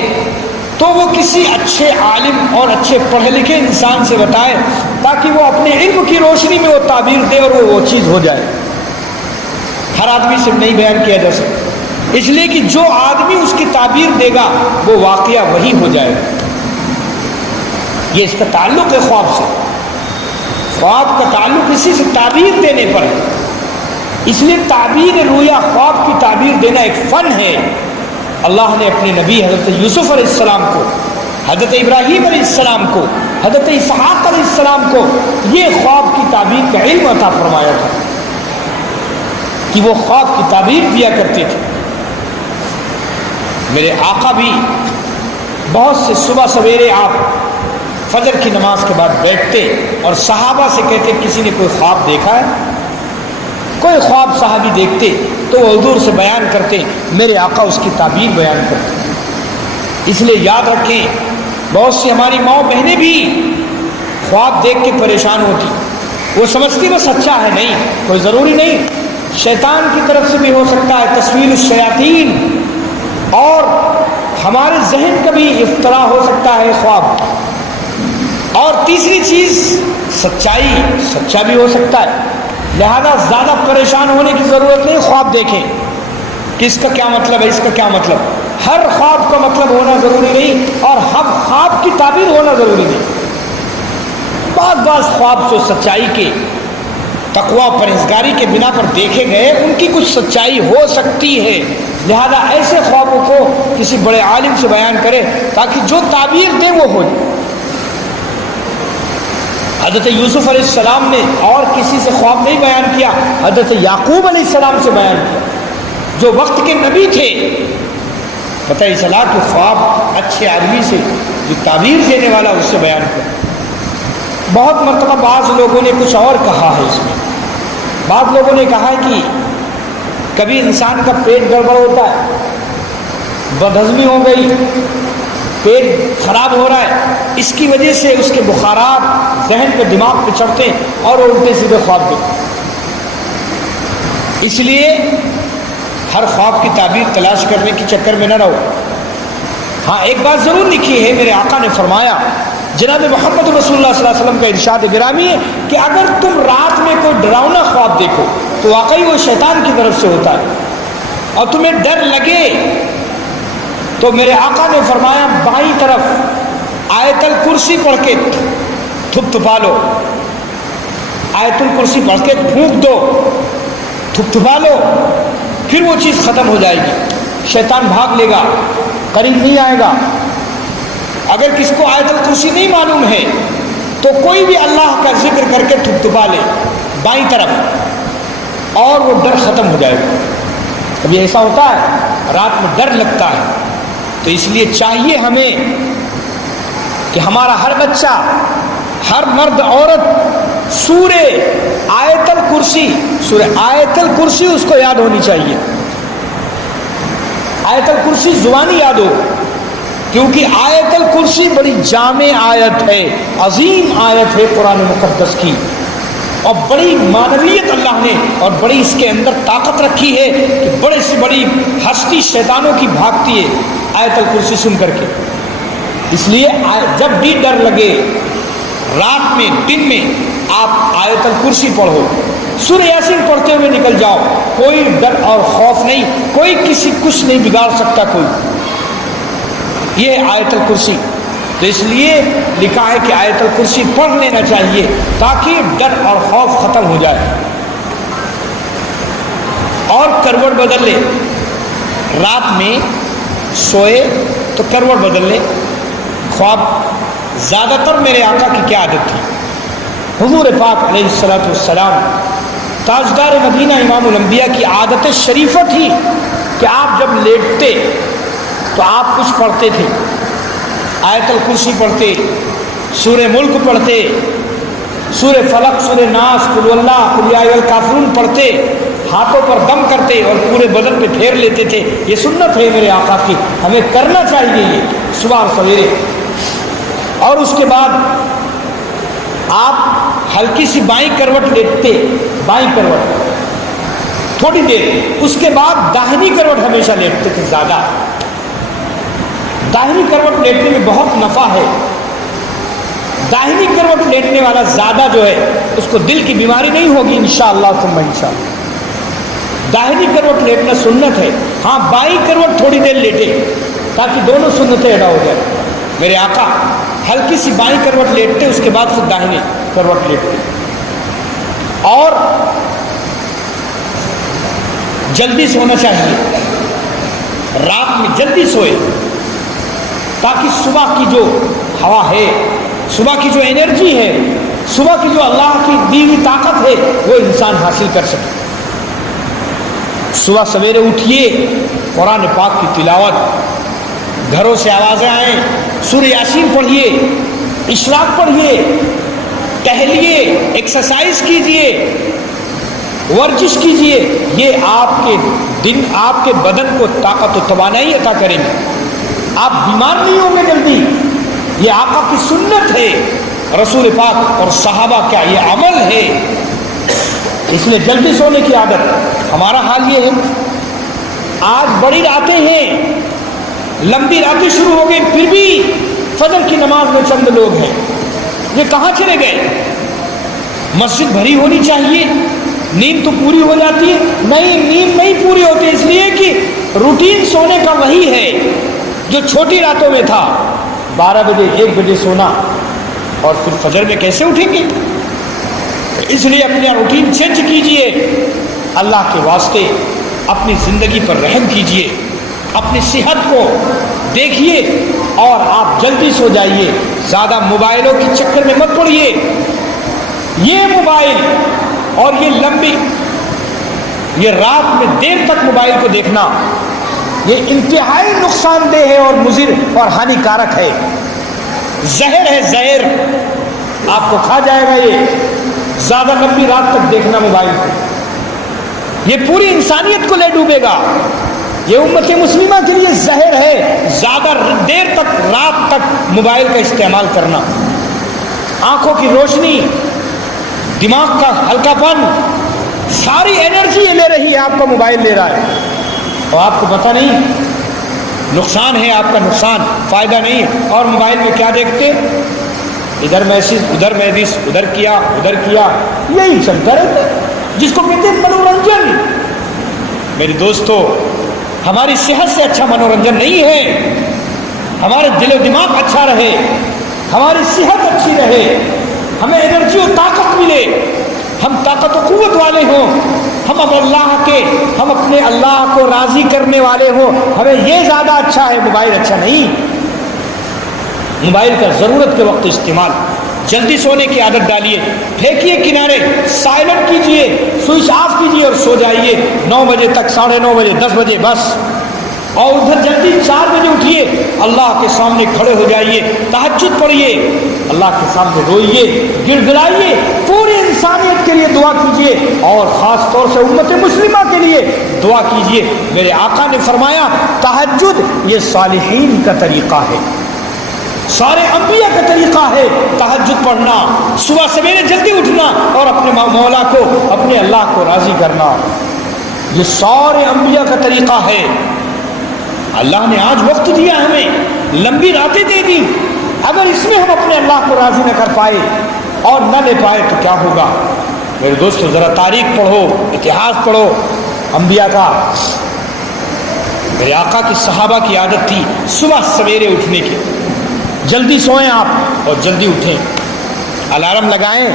تو وہ کسی اچھے عالم اور اچھے پڑھے لکھے انسان سے بتائے تاکہ وہ اپنے علم کی روشنی میں وہ تعبیر دے اور وہ چیز ہو جائے. ہر آدمی سے نہیں بیان کیا جا سکتا، اس لیے کہ جو آدمی اس کی تعبیر دے گا وہ واقعہ وہی ہو جائے گا. یہ اس کا تعلق ہے خواب سے. خواب کا تعلق اسی سے تعبیر دینے پر ہے. اس لیے تعبیر رویا، خواب کی تعبیر دینا ایک فن ہے. اللہ نے اپنے نبی حضرت یوسف علیہ السلام کو، حضرت ابراہیم علیہ السلام کو، حضرت اسحاق علیہ السلام کو یہ خواب کی تعبیر کا علم عطا فرمایا تھا کہ وہ خواب کی تعبیر دیا کرتے تھے. میرے آقا بھی بہت سے صبح سویرے آپ فجر کی نماز کے بعد بیٹھتے اور صحابہ سے کہتے کسی نے کوئی خواب دیکھا ہے؟ کوئی خواب صحابی دیکھتے تو وہ حضور سے بیان کرتے، میرے آقا اس کی تعبیر بیان کرتے. اس لیے یاد رکھیں، بہت سی ہماری ماں بہنیں بھی خواب دیکھ کے پریشان ہوتی، وہ سمجھتی وہ سچا ہے. نہیں، کوئی ضروری نہیں، شیطان کی طرف سے بھی ہو سکتا ہے، تصویر الشیاطین، اور ہمارے ذہن کا بھی افتراء ہو سکتا ہے خواب. اور تیسری چیز سچائی، سچا بھی ہو سکتا ہے. لہذا زیادہ پریشان ہونے کی ضرورت نہیں. خواب دیکھیں کہ اس کا کیا مطلب ہے، اس کا کیا مطلب. ہر خواب کا مطلب ہونا ضروری نہیں اور ہر خواب کی تعبیر ہونا ضروری نہیں. بعض خواب جو سچائی کے، تقوی پرہیزگاری کے بنا پر دیکھے گئے ان کی کچھ سچائی ہو سکتی ہے. لہذا ایسے خوابوں کو کسی بڑے عالم سے بیان کرے تاکہ جو تعبیر دے وہ ہو جائے. حضرت یوسف علیہ السلام نے اور کسی سے خواب نہیں بیان کیا، حضرت یعقوب علیہ السلام سے بیان کیا جو وقت کے نبی تھے. پتہ ہی چلا کہ خواب اچھے آدمی سے جو تعبیر دینے والا اس سے بیان کیا. بہت مرتبہ بعض لوگوں نے کچھ اور کہا ہے. اس میں بعض لوگوں نے کہا ہے کہ کبھی انسان کا پیٹ گڑبڑ ہوتا ہے، بدہضمی ہو گئی، پیٹ خراب ہو رہا ہے، اس کی وجہ سے اس کے بخارات ذہن پہ دماغ پہ چڑھتے ہیں اور وہ الٹے سیدھے خواب دیتے. اس لیے ہر خواب کی تعبیر تلاش کرنے کے چکر میں نہ رہو. ہاں ایک بات ضرور لکھی ہے، میرے آقا نے فرمایا، جناب محمد رسول اللہ صلی اللہ علیہ وسلم کا ارشاد گرامی ہے کہ اگر تم رات میں کوئی ڈراؤنا خواب دیکھو تو واقعی وہ شیطان کی طرف سے ہوتا ہے اور تمہیں ڈر لگے تو میرے آقا نے فرمایا بائیں طرف آیت الکرسی پڑھ کے تھپتھپا لو، آیت الکرسی پڑھ کے پھونک دو، تھپتھپا لو، پھر وہ چیز ختم ہو جائے گی. شیطان بھاگ لے گا، قریب نہیں آئے گا. اگر کس کو آیت الکرسی نہیں معلوم ہے تو کوئی بھی اللہ کا ذکر کر کے تھپتھپا لے بائیں طرف اور وہ ڈر ختم ہو جائے گا. کبھی ایسا ہوتا ہے رات میں ڈر لگتا ہے، تو اس لیے چاہیے ہمیں کہ ہمارا ہر بچہ، ہر مرد عورت سورہ آیت الکرسی اس کو یاد ہونی چاہیے. آیت الکرسی زبانی یاد ہو، کیونکہ آیت الکرسی بڑی جامع آیت ہے، عظیم آیت ہے قرآن مقدس کی، اور بڑی معنویت اللہ نے اور بڑی اس کے اندر طاقت رکھی ہے کہ بڑے سے بڑی ہستی شیطانوں کی بھاگتی ہے آیت الکرسی سن کر کے. اس لیے جب بھی ڈر لگے رات میں دن میں آپ آیت الکرسی پڑھو، سورہ یاسین پڑھتے ہوئے نکل جاؤ. کوئی ڈر اور خوف نہیں، کوئی کسی کچھ نہیں بگاڑ سکتا کوئی. یہ آیت الکرسی، تو اس لیے لکھا ہے کہ آیت الکرسی پڑھ لینا چاہیے تاکہ ڈر اور خوف ختم ہو جائے. اور کروٹ بدل لے، رات میں سوئے تو کروٹ بدل لے. خواب زیادہ تر میرے آقا کی کیا عادت تھی، حضور پاک علیہ الصلوۃ والسلام تاجدار مدینہ امام الانبیاء کی عادت شریفہ تھی کہ آپ جب لیٹتے تو آپ کچھ پڑھتے تھے، آیت الکرسی پڑھتے، سورہ ملک پڑھتے، سورہ فلق، سورہ ناس، قل اللہ، قل یا ایھا الکافرون پڑھتے. ہاتھوں پر دم کرتے اور پورے بدن پہ پھیر لیتے تھے. یہ سنت ہے میرے آقا کی, ہمیں کرنا چاہیے یہ صبح اور سویرے. اور اس کے بعد آپ ہلکی سی بائیں کروٹ لیٹتے, بائیں کروٹ تھوڑی دیر, اس کے بعد داہنی کروٹ ہمیشہ لیٹتے تھے زیادہ. داہنی کروٹ لیٹنے میں بہت نفع ہے. داہنی کروٹ لیٹنے والا زیادہ جو ہے اس کو دل کی بیماری نہیں ہوگی انشاءاللہ ثم انشاءاللہ. داہنی کروٹ لیٹنا سنت ہے. ہاں بائیں کروٹ تھوڑی دیر لیٹے تاکہ دونوں سنتیں ادا ہو جائیں. میرے آقا ہلکی سی بائیں کروٹ لیٹتے, اس کے بعد پھر داہنی کروٹ لیٹتے. اور جلدی سونا چاہیے, رات میں جلدی سوئے تاکہ صبح کی جو ہوا ہے, صبح کی جو انرجی ہے, صبح کی جو اللہ کی دی ہوئی طاقت ہے وہ انسان حاصل کر سکے. صبح سویرے اٹھیے, قرآن پاک کی تلاوت, گھروں سے آوازیں آئیں, سورہ یاسین پڑھیے, اشراق پڑھیے, ٹہلیے, ایکسرسائز کیجیے, ورزش کیجیے. یہ آپ کے دن, آپ کے بدن کو طاقت و توانائی عطا کریں گے. آپ بیمار نہیں ہوں گے جلدی. یہ آقا کی سنت ہے, رسول پاک اور صحابہ کا یہ عمل ہے. اس لیے جلدی سونے کی عادت. ہمارا حال یہ ہے, آج بڑی راتیں ہیں, لمبی راتیں شروع ہو گئی, پھر بھی فجر کی نماز میں چند لوگ ہیں. یہ کہاں چلے گئے؟ مسجد بھری ہونی چاہیے, نیند تو پوری ہو جاتی ہے. نہیں, نیند نہیں پوری ہوتی, اس لیے کہ روٹین سونے کا وہی ہے جو چھوٹی راتوں میں تھا. 12 بجے 1 بجے سونا اور پھر فجر میں کیسے اٹھیں گے؟ اس لیے اپنا روٹین چینج کیجئے. اللہ کے واسطے اپنی زندگی پر رحم کیجئے, اپنی صحت کو دیکھیے اور آپ جلدی سو جائیے. زیادہ موبائلوں کے چکر میں مت پڑیے. یہ موبائل اور یہ لمبی, یہ رات میں دیر تک موبائل کو دیکھنا, یہ انتہائی نقصان دہ ہے اور مضر اور ہانی کارک ہے. زہر ہے, زہر آپ کو کھا جائے گا. یہ زیادہ لمبی رات تک دیکھنا موبائل کو, یہ پوری انسانیت کو لے ڈوبے گا. یہ امت مسلمہ کے لیے زہر ہے. زیادہ دیر تک, رات تک موبائل کا استعمال کرنا, آنکھوں کی روشنی, دماغ کا ہلکا پن, ساری انرجی لے رہی ہے آپ کا موبائل لے رہا ہے. اور آپ کو پتہ نہیں, نقصان ہے آپ کا, نقصان, فائدہ نہیں ہے. اور موبائل میں کیا دیکھتے, ادھر میسج, ادھر میسج, ادھر کیا, یہی چلتا رہتا ہے جس کو کہتے ہیں منورنجن. میرے دوستو, ہماری صحت سے اچھا منورنجن نہیں ہے. ہمارے دل و دماغ اچھا رہے, ہماری صحت اچھی رہے, ہمیں انرجی و طاقت ملے, ہم طاقت و قوت والے ہوں, ہم اب اللہ کے, ہم اپنے اللہ کو راضی کرنے والے ہوں, ہمیں یہ زیادہ اچھا ہے. موبائل اچھا نہیں. موبائل کا ضرورت کے وقت استعمال. جلدی سونے کی عادت ڈالیے, پھینکیے کنارے, سائلنٹ کیجیے, سوئچ آف کیجیے اور سو جائیے 9 بجے تک, 9:30 بجے, 10 بجے بس. اور ادھر جلدی 4 بجے اٹھیے, اللہ کے سامنے کھڑے ہو جائیے, تہجد پڑھیے, اللہ کے سامنے روئیے, گڑ گڑائیے, پوری انسانیت کے لیے دعا کیجیے اور خاص طور سے امت مسلمہ کے لیے دعا کیجیے. میرے آقا نے فرمایا تہجد یہ صالحین کا طریقہ ہے, سارے انبیاء کا طریقہ ہے تہجد پڑھنا, صبح سویرے جلدی اٹھنا اور اپنے مولا کو, اپنے اللہ کو راضی کرنا. یہ سارے انبیاء کا طریقہ ہے. اللہ نے آج وقت دیا, ہمیں لمبی راتیں دے دی. اگر اس میں ہم اپنے اللہ کو راضی نہ کر پائے اور نہ لے پائے تو کیا ہوگا؟ میرے دوستو, ذرا تاریخ پڑھو, اتہاس پڑھو انبیاء کا. میرے آقا کی, صحابہ کی عادت تھی صبح سویرے اٹھنے کی. جلدی سوئیں آپ اور جلدی اٹھیں, الارم لگائیں.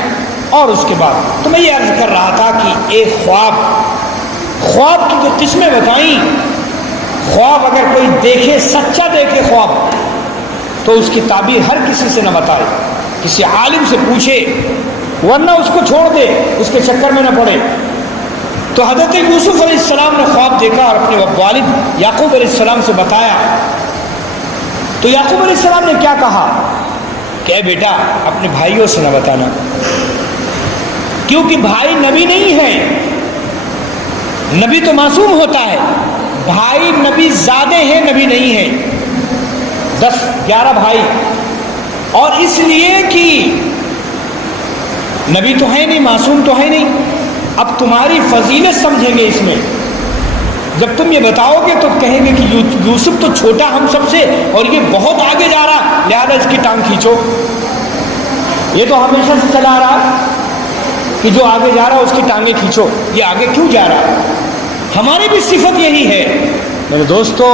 اور اس کے بعد تو میں یہ عرض کر رہا تھا کہ ایک خواب کی جو قسمیں بتائیں, خواب اگر کوئی دیکھے, سچا دیکھے خواب, تو اس کی تعبیر ہر کسی سے نہ بتائے, کسی عالم سے پوچھے, ورنہ اس کو چھوڑ دے, اس کے چکر میں نہ پڑے. تو حضرت یوسف علیہ السلام نے خواب دیکھا اور اپنے والد یعقوب علیہ السلام سے بتایا. تو یعقوب علیہ السلام نے کیا کہا کہ اے بیٹا اپنے بھائیوں سے نہ بتانا, کیونکہ بھائی نبی نہیں ہیں. نبی تو معصوم ہوتا ہے، بھائی نبی زیادہ ہیں، نبی نہیں ہیں، 10-11 بھائی، اور اس لیے کہ نبی تو ہے نہیں، معصوم تو ہے نہیں۔ اب تمہاری فضیلت سمجھیں گے اس میں، جب تم یہ بتاؤ گے تو کہیں گے کہ یوسف تو چھوٹا ہم سب سے اور یہ بہت آگے جا رہا، لہذا اس کی ٹانگ کھینچو۔ یہ تو ہمیشہ سے چلا رہا کہ جو آگے جا رہا اس کی ٹانگیں کھینچو، یہ آگے کیوں جا رہا؟ ہماری بھی صفت یہی ہے میرے دوستو،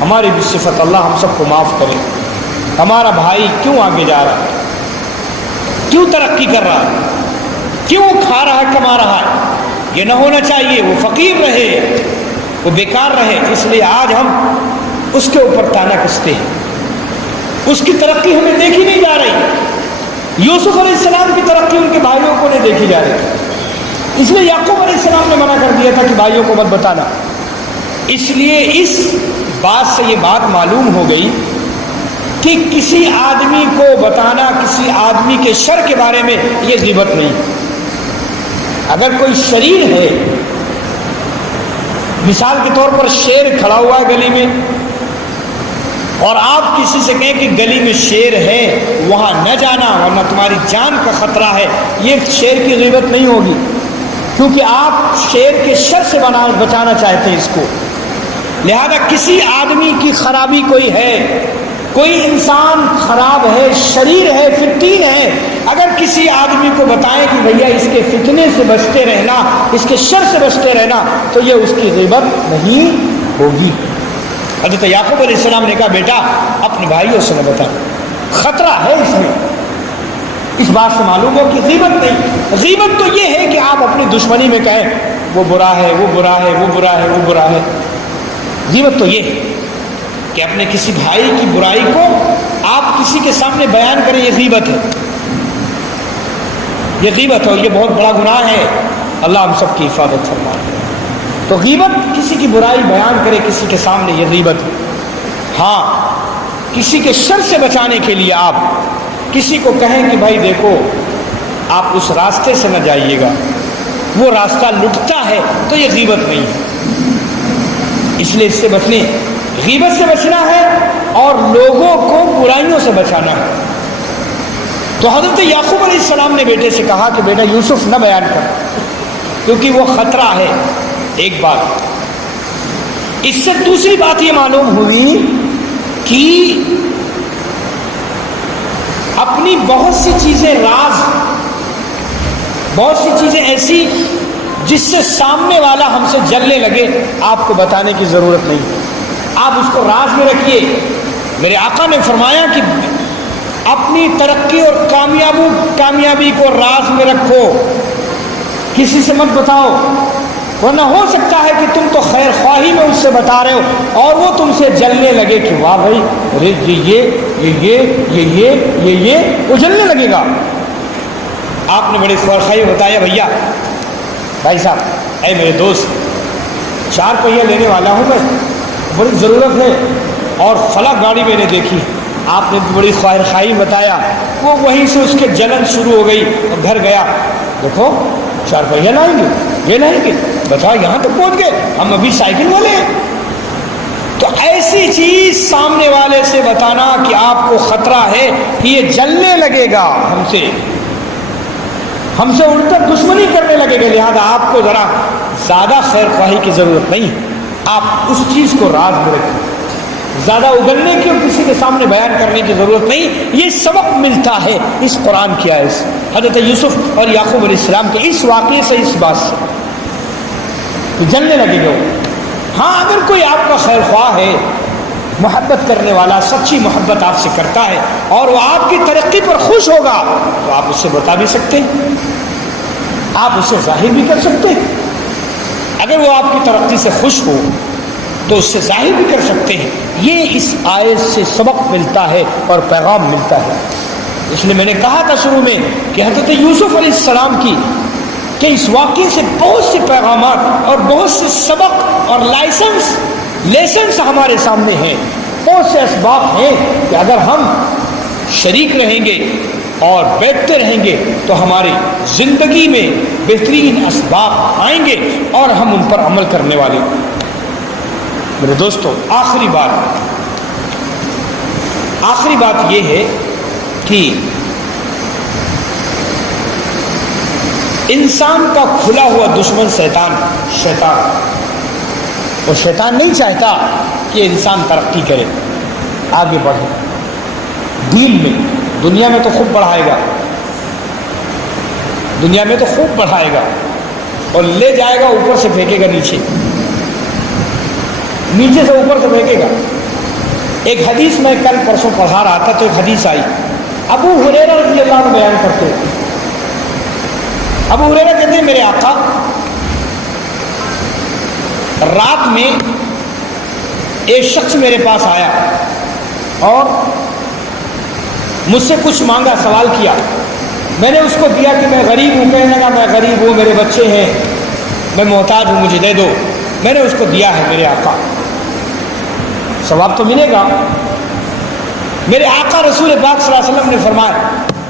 ہماری بھی صفت، اللہ ہم سب کو معاف کرے۔ ہمارا بھائی کیوں آگے جا رہا ہے، کیوں ترقی کر رہا ہے، کیوں کھا رہا ہے، کما رہا ہے؟ یہ نہ ہونا چاہیے، وہ فقیر رہے، وہ بیکار رہے۔ اس لیے آج ہم اس کے اوپر تانا کستے ہیں، اس کی ترقی ہمیں دیکھی نہیں جا رہی۔ یوسف علیہ السلام کی ترقی ان کے بھائیوں کو نہیں دیکھی جا رہی، اس لیے یعقوب علیہ السلام نے منع کر دیا تھا کہ بھائیوں کو مت بتانا۔ اس لیے اس بات سے یہ بات معلوم ہو گئی کہ کسی آدمی کو بتانا کسی آدمی کے شر کے بارے میں یہ غیبت نہیں۔ اگر کوئی شریر ہے، مثال کے طور پر شیر کھڑا ہوا ہے گلی میں، اور آپ کسی سے کہیں کہ گلی میں شیر ہے وہاں نہ جانا ورنہ تمہاری جان کا خطرہ ہے، یہ شیر کی غیبت نہیں ہوگی، کیونکہ آپ شیر کے شر سے بچانا چاہتے ہیں اس کو۔ لہذا کسی آدمی کی خرابی کوئی ہے، کوئی انسان خراب ہے، شریر ہے، فتین ہے، اگر کسی آدمی کو بتائیں کہ بھیا اس کے فتنے سے بچتے رہنا، اس کے شر سے بچتے رہنا، تو یہ اس کی غیبت نہیں ہوگی۔ حضرت یعقوب علیہ السلام نے کہا بیٹا اپنے بھائیوں سے نہ بتا، خطرہ ہے اس میں۔ اس بات سے معلوم ہو کہ غیبت نہیں، غیبت تو یہ ہے کہ آپ اپنی دشمنی میں کہیں وہ برا ہے، وہ برا ہے، وہ برا ہے، وہ برا ہے۔ غیبت تو یہ ہے کہ اپنے کسی بھائی کی برائی کو آپ کسی کے سامنے بیان کریں، یہ غیبت ہے، یہ غیبت ہے، اور یہ بہت بڑا گناہ ہے، اللہ ہم سب کی حفاظت فرمائے۔ تو غیبت کسی کی برائی بیان کرے کسی کے سامنے، یہ غیبت ہے۔ ہاں کسی کے شر سے بچانے کے لیے آپ کسی کو کہیں کہ بھائی دیکھو آپ اس راستے سے نہ جائیے گا، وہ راستہ لٹتا ہے، تو یہ غیبت نہیں ہے۔ اس لیے اس سے بچنے، غیبت سے بچنا ہے اور لوگوں کو برائیوں سے بچانا ہے۔ تو حضرت یعقوب علیہ السلام نے بیٹے سے کہا کہ بیٹا یوسف نہ بیان کر، کیونکہ وہ خطرہ ہے۔ ایک بات، اس سے دوسری بات یہ معلوم ہوئی کہ اپنی بہت سی چیزیں راز، بہت سی چیزیں ایسی جس سے سامنے والا ہم سے جلنے لگے، آپ کو بتانے کی ضرورت نہیں، آپ اس کو راز میں رکھیے۔ میرے آقا نے فرمایا کہ اپنی ترقی اور کامیابی کو راز میں رکھو، کسی سے مت بتاؤ، ورنہ ہو سکتا ہے کہ تم تو خیر خواہی میں اس سے بتا رہے ہو اور وہ تم سے جلنے لگے کہ واہ بھائی ارے یہ وہ جلنے لگے گا۔ آپ نے بڑی خیر خواہی بتایا، بھیا بھائی صاحب، اے میرے دوست، 4 پہیہ لینے والا ہوں میں، بڑی ضرورت ہے اور فلاں گاڑی میں نے دیکھی۔ آپ نے بڑی خیر خواہی بتایا، وہ وہیں سے اس کے جلن شروع ہو گئی اور گھر گیا، دیکھو 4 پہیہ لائیں گے، یہ لائیں گے، بتاؤ یہاں تک پہنچ گئے، ہم ابھی سائیکل والے ہیں۔ تو ایسی چیز سامنے والے سے بتانا کہ آپ کو خطرہ ہے کہ یہ جلنے لگے گا ہم سے الٹا دشمنی کرنے لگے گا، لہذا آپ کو ذرا زیادہ خیر خواہی کی ضرورت نہیں، آپ اس چیز کو راز میں رکھیں، زیادہ اگلنے کی اور کسی کے سامنے بیان کرنے کی ضرورت نہیں۔ یہ سبق ملتا ہے اس قرآن کی آیت سے، حضرت یوسف اور یعقوب علیہ السلام کے اس واقعے سے، اس بات سے جلنے لگے گا۔ ہاں اگر کوئی آپ کا خیر خواہ ہے، محبت کرنے والا، سچی محبت آپ سے کرتا ہے اور وہ آپ کی ترقی پر خوش ہوگا، تو آپ اس سے بتا بھی سکتے ہیں، آپ اسے ظاہر بھی کر سکتے ہیں۔ اگر وہ آپ کی ترقی سے خوش ہو تو اس سے ظاہر بھی کر سکتے ہیں۔ یہ اس آیت سے سبق ملتا ہے اور پیغام ملتا ہے۔ اس لیے میں نے کہا تھا شروع میں کہ حضرت یوسف علیہ السلام کی کہ اس واقعے سے بہت سے پیغامات اور بہت سے سبق اور لیسنس ہمارے سامنے ہیں، بہت سے اسباب ہیں کہ اگر ہم شریک رہیں گے اور بیٹھتے رہیں گے تو ہماری زندگی میں بہترین اسباب آئیں گے اور ہم ان پر عمل کرنے والے. میرے دوستو، آخری بات یہ ہے کہ انسان کا کھلا ہوا دشمن شیطان اور شیطان نہیں چاہتا کہ انسان ترقی کرے، آگے بڑھے دین میں. دنیا میں تو خوب بڑھائے گا اور لے جائے گا، اوپر سے پھینکے گا نیچے سے اوپر سے پھینکے گا. ایک حدیث میں کل پرسوں پڑھا رہا تھا تو ایک حدیث آئی، ابو ہریرہ رضی اللہ عنہ بیان کرتے ہیں. ابو ہریرہ کہتے ہیں میرے آقا رات میں ایک شخص میرے پاس آیا اور مجھ سے کچھ مانگا، سوال کیا. میں نے اس کو دیا کہ میں غریب ہوں. کہنے لگا میں غریب ہوں، میرے بچے ہیں، میں محتاج ہوں، مجھے دے دو. میں نے اس کو دیا ہے میرے آقا، ثواب تو ملے گا. میرے آقا رسول پاک صلی اللہ علیہ وسلم نے فرمایا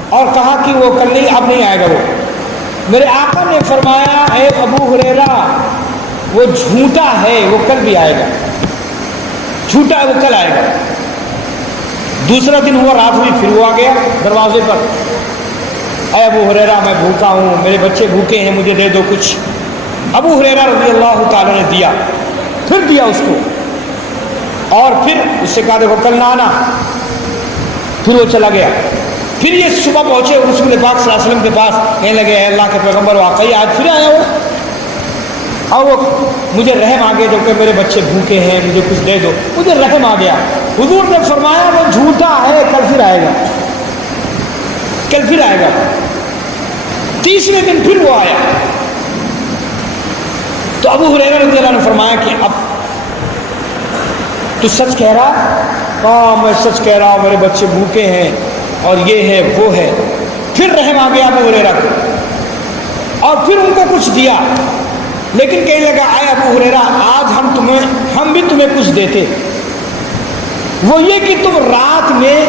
اور کہا کہ وہ کل نہیں، اب نہیں آئے گا. وہ میرے آقا نے فرمایا اے ابو ہریرہ وہ جھوٹا ہے، وہ کل بھی آئے گا. جھوٹا ہے، وہ کل آئے گا. دوسرا دن ہوا، رات ہوئی، پھر وہ آ گیا دروازے پر. اے ابو ہریرہ میں بھوکا ہوں، میرے بچے بھوکے ہیں، مجھے دے دو کچھ. ابو ہریرہ رضی اللہ تعالیٰ نے دیا، پھر دیا اس کو، اور پھر اس سے کہا دیکھو کل نہ آنا. پھر وہ چلا گیا. پھر یہ صبح پہنچے رسول پاک صلی اللہ علیہ وسلم کے پاس، کہنے لگے اے اللہ کے پیغمبر واقعی آج پھر آیا ہو، اور وہ مجھے رحم آ گیا جبکہ میرے بچے بھوکے ہیں، مجھے کچھ دے دو. مجھے رحم آ گیا. حضور نے فرمایا وہ جھوٹا ہے، کل پھر آئے گا. تیسرے دن پھر وہ آیا. تو ابو ہریرہ رضی اللہ عنہ نے فرمایا کہ اب تو سچ کہہ رہا؟ ہاں میں سچ کہہ رہا ہوں، میرے بچے بھوکے ہیں اور یہ ہے وہ ہے. پھر رحم آ گیا ابو ہریرہ کو اور پھر ان کو کچھ دیا. لیکن کہنے لگا اے ابو ہریرہ آج ہم بھی تمہیں کچھ دیتے، وہ یہ کہ تم رات میں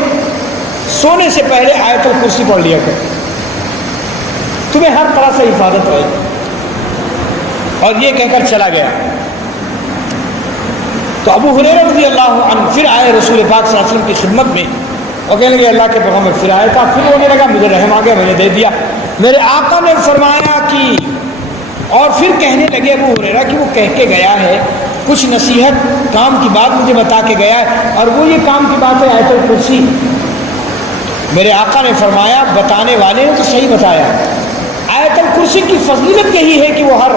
سونے سے پہلے آیت الکرسی پڑھ لیا کرو، تمہیں ہر طرح سے حفاظت رہے. اور یہ کہہ کر چلا گیا. تو ابو ہریرہ رضی اللہ عنہ پھر آئے رسول پاک صلی اللہ علیہ وسلم کی خدمت میں اور کہنے لگے اللہ کے پیغمبر پھر آیا تھا. پھر ہونے لگا مجھے رحم آ گیا، میں نے دے دیا. میرے آقا نے فرمایا کہ اور پھر کہنے لگے ابو ہریرہ کہ وہ کہہ کے گیا ہے کچھ نصیحت کام کی بات مجھے بتا کے گیا ہے، اور وہ یہ کام کی بات ہے آیت الکرسی. میرے آقا نے فرمایا بتانے والے نے تو صحیح بتایا، آیت الکرسی کی فضیلت یہی ہے کہ وہ ہر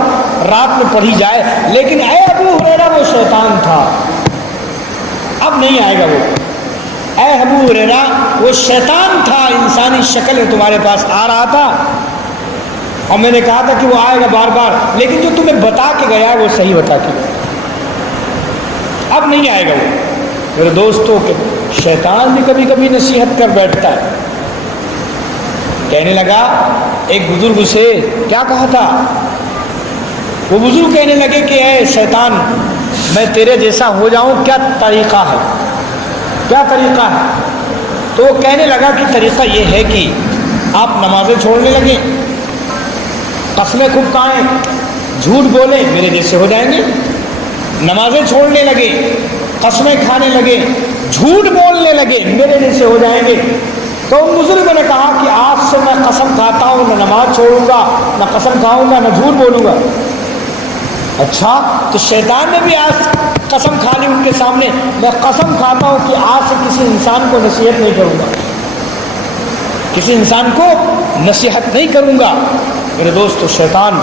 رات میں پڑھی جائے. لیکن اے ابو ہریرہ وہ شیطان تھا، اب نہیں آئے گا. وہ اے ابو ہریرہ وہ شیطان تھا، انسانی شکل میں تمہارے پاس آ رہا تھا اور میں نے کہا تھا کہ وہ آئے گا بار بار، لیکن جو تمہیں بتا کے گیا ہے وہ صحیح بتا کے گیا، اب نہیں آئے گا. وہ میرے دوستوں کے شیطان بھی کبھی کبھی نصیحت کر بیٹھتا ہے. کہنے لگا ایک بزرگ سے کیا کہا تھا، وہ بزرگ کہنے لگے کہ اے شیطان میں تیرے جیسا ہو جاؤں کیا طریقہ ہے؟ تو وہ کہنے لگا کہ طریقہ یہ ہے کہ آپ نمازیں چھوڑنے لگیں، قسمیں خوب کھائیں، جھوٹ بولیں، میرے جیسے ہو جائیں گے. نمازیں چھوڑنے لگے، قسمیں کھانے لگے، جھوٹ بولنے لگے، میرے جیسے ہو جائیں گے. تو ان بزرگوں نے کہا کہ آج سے میں قسم کھاتا ہوں، نہ نماز چھوڑوں گا، نہ قسم کھاؤں گا، نہ جھوٹ بولوں گا. اچھا تو شیطان نے بھی آج قسم کھا لی ان کے سامنے، میں قسم کھاتا ہوں کہ آج سے کسی انسان کو نصیحت نہیں کروں گا، کسی انسان کو نصیحت نہیں کروں گا. میرے دوستو شیطان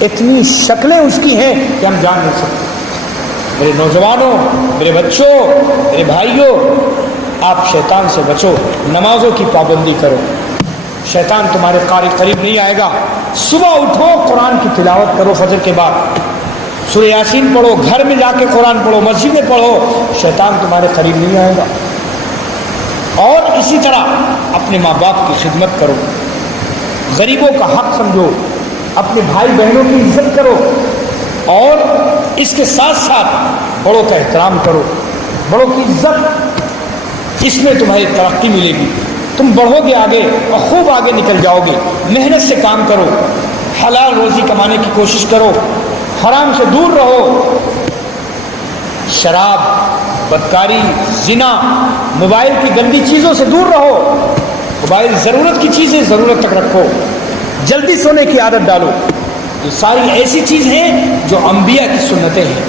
اتنی شکلیں اس کی ہیں کہ ہم جان نہیں سکتے. میرے نوجوانوں، میرے بچوں، میرے بھائیوں، آپ شیطان سے بچو، نمازوں کی پابندی کرو، شیطان تمہارے قریب نہیں آئے گا. صبح اٹھو قرآن کی تلاوت کرو، فجر کے بعد سورہ یاسین پڑھو، گھر میں جا کے قرآن پڑھو، مسجد میں پڑھو، شیطان تمہارے قریب نہیں آئے گا. اور اسی طرح اپنے ماں باپ کی خدمت کرو، غریبوں کا حق سمجھو، اپنے بھائی بہنوں کی عزت کرو، اور اس کے ساتھ ساتھ بڑوں کا احترام کرو. بڑوں کی عزت، اس میں تمہاری ترقی ملے گی، تم بڑھو گے آگے اور خوب آگے نکل جاؤ گے. محنت سے کام کرو، حلال روزی کمانے کی کوشش کرو، حرام سے دور رہو، شراب، بدکاری، زنا، موبائل کی گندی چیزوں سے دور رہو، موبائل ضرورت کی چیزیں ضرورت تک رکھو، جلدی سونے کی عادت ڈالو۔ یہ ساری ایسی چیز ہیں جو انبیاء کی سنتیں ہیں،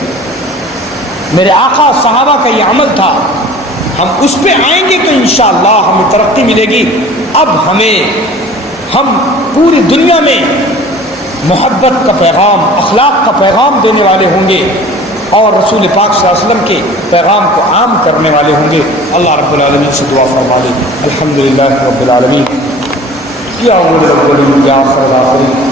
میرے آقا صحابہ کا یہ عمل تھا، ہم اس پہ آئیں گے تو انشاءاللہ ہمیں ترقی ملے گی۔ اب ہم پوری دنیا میں محبت کا پیغام، اخلاق کا پیغام دینے والے ہوں گے اور رسول پاک صلی اللہ علیہ وسلم کے پیغام کو عام کرنے والے ہوں گے۔ اللہ رب العالمین سے دعا فرما لیں۔ الحمدللہ رب العالمین، یا اول الاولین یا آخر الآخرین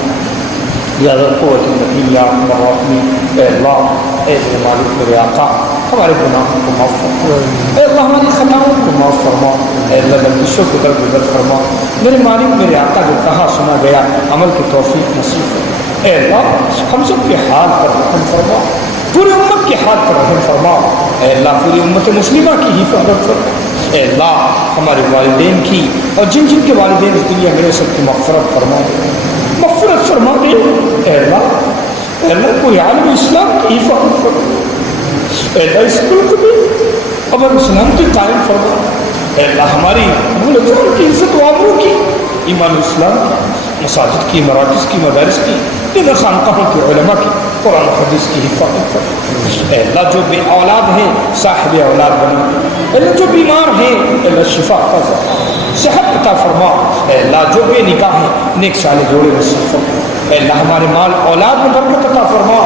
یا ذا القوة المتین یا ارحم الراحمین۔ اے اللہ، اے میرے مالک، میرے آقا، ہمارے گناہوں کو معاف فرما، اے اللہ ہماری خطاؤں کو معاف فرما، اے اللہ لغزشوں کو درگزر فرما۔ میرے مالک، میرے آقا، جو کہا سنا گیا عمل کی توفیق نصیب فرما۔ اے اللہ ہم سب کے حال پر رحم فرما، پوری امت کے حال پر رحم فرما۔ اے اللہ پوری امت مسلمہ کی حفاظت فرما۔ اے اللہ ہمارے والدین کی اور جن جن کے والدین اس دنیا میں سب کی مغفرت فرما دے، مغفرت فرما دے۔ اے اللہ کوئی عالم اسلام کی حفاظت فرما، اے اللہ اس ملک میں امن اسلام کی قائم فرما۔ اے اللہ ہماری ملکوں کی عزت و آبرو کی، ایمان اسلام کی، مساجد کی، مراکز کی، مدارس کی، دین خانقاہوں کے علماء کی، قرآن و حدیث کی حفاظت فرما۔ اے اللہ جو بے اولاد ہیں صاحب اولاد بنا، اے اللہ جو بیمار ہیں اے اللہ شفا عطا فرما، صحت عطا فرما۔ اے اللہ جو بے نکاح ہیں نیک صالح جوڑے نصیب فرما۔ اے اللہ ہمارے مال اولاد میں برکت عطا فرما۔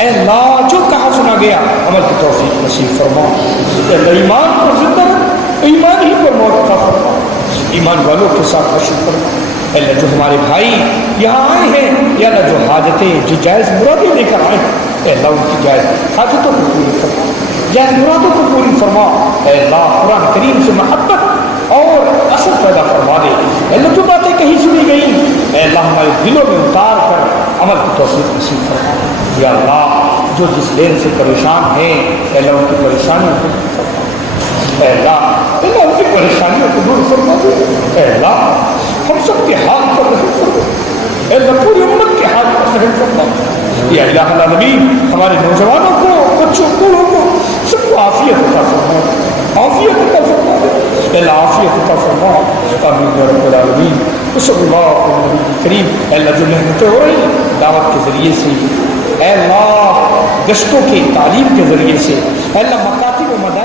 اے اللہ جو کہا سنا گیا عمل کی توفیق نصیب فرما۔ اے اللہ ایمان پر زندہ رکھ، ایمان ہی پر موت عطا فرما، ایمان والوں کے ساتھ حشر فرما۔ اے اللہ جو ہمارے بھائی یہاں آئے ہیں، یا اللہ جو حاجتیں، جو جائز مرادیں لے کر آئے ہیں، اے اللہ ان کی جائز حاجتوں کو پوری فرما، جائز مرادوں کو پوری فرما۔ اے اللہ قرآن کریم سے محبت اور اثر پیدا فرما دے۔ اے اللہ جو باتیں کہیں سنی گئیں اے اللہ ہمارے دلوں میں اتار کر عمل کی توفیق نصیب فرما۔ یا اللہ جو جس دین سے پریشان ہیں اے اللہ ان کی پریشانیوں کو دور فرما۔ اے اللہ ان کی پریشانیوں کو دور فرما دے۔ اے اللہ ہم سب کے حال پر رحم فرما، اے اللہ پوری امت کے حال پر رحم فرما۔ یا الہ العالمین ہمارے نوجوانوں کو، بچوں بوڑھوں کو سب کو عافیت عطا فرما، عافیت عطا فرما، اے اللہ عافیت عطا فرما۔ آمین یا رب العالمین۔ صلی اللہ علیہ وسلم کریم۔ اے اللہ جو محنتیں ہو رہی دعوت کے ذریعے سے، اے اللہ گشتوں کے تعلیم کے ذریعے سے، اے اللہ مکاتب و مدارس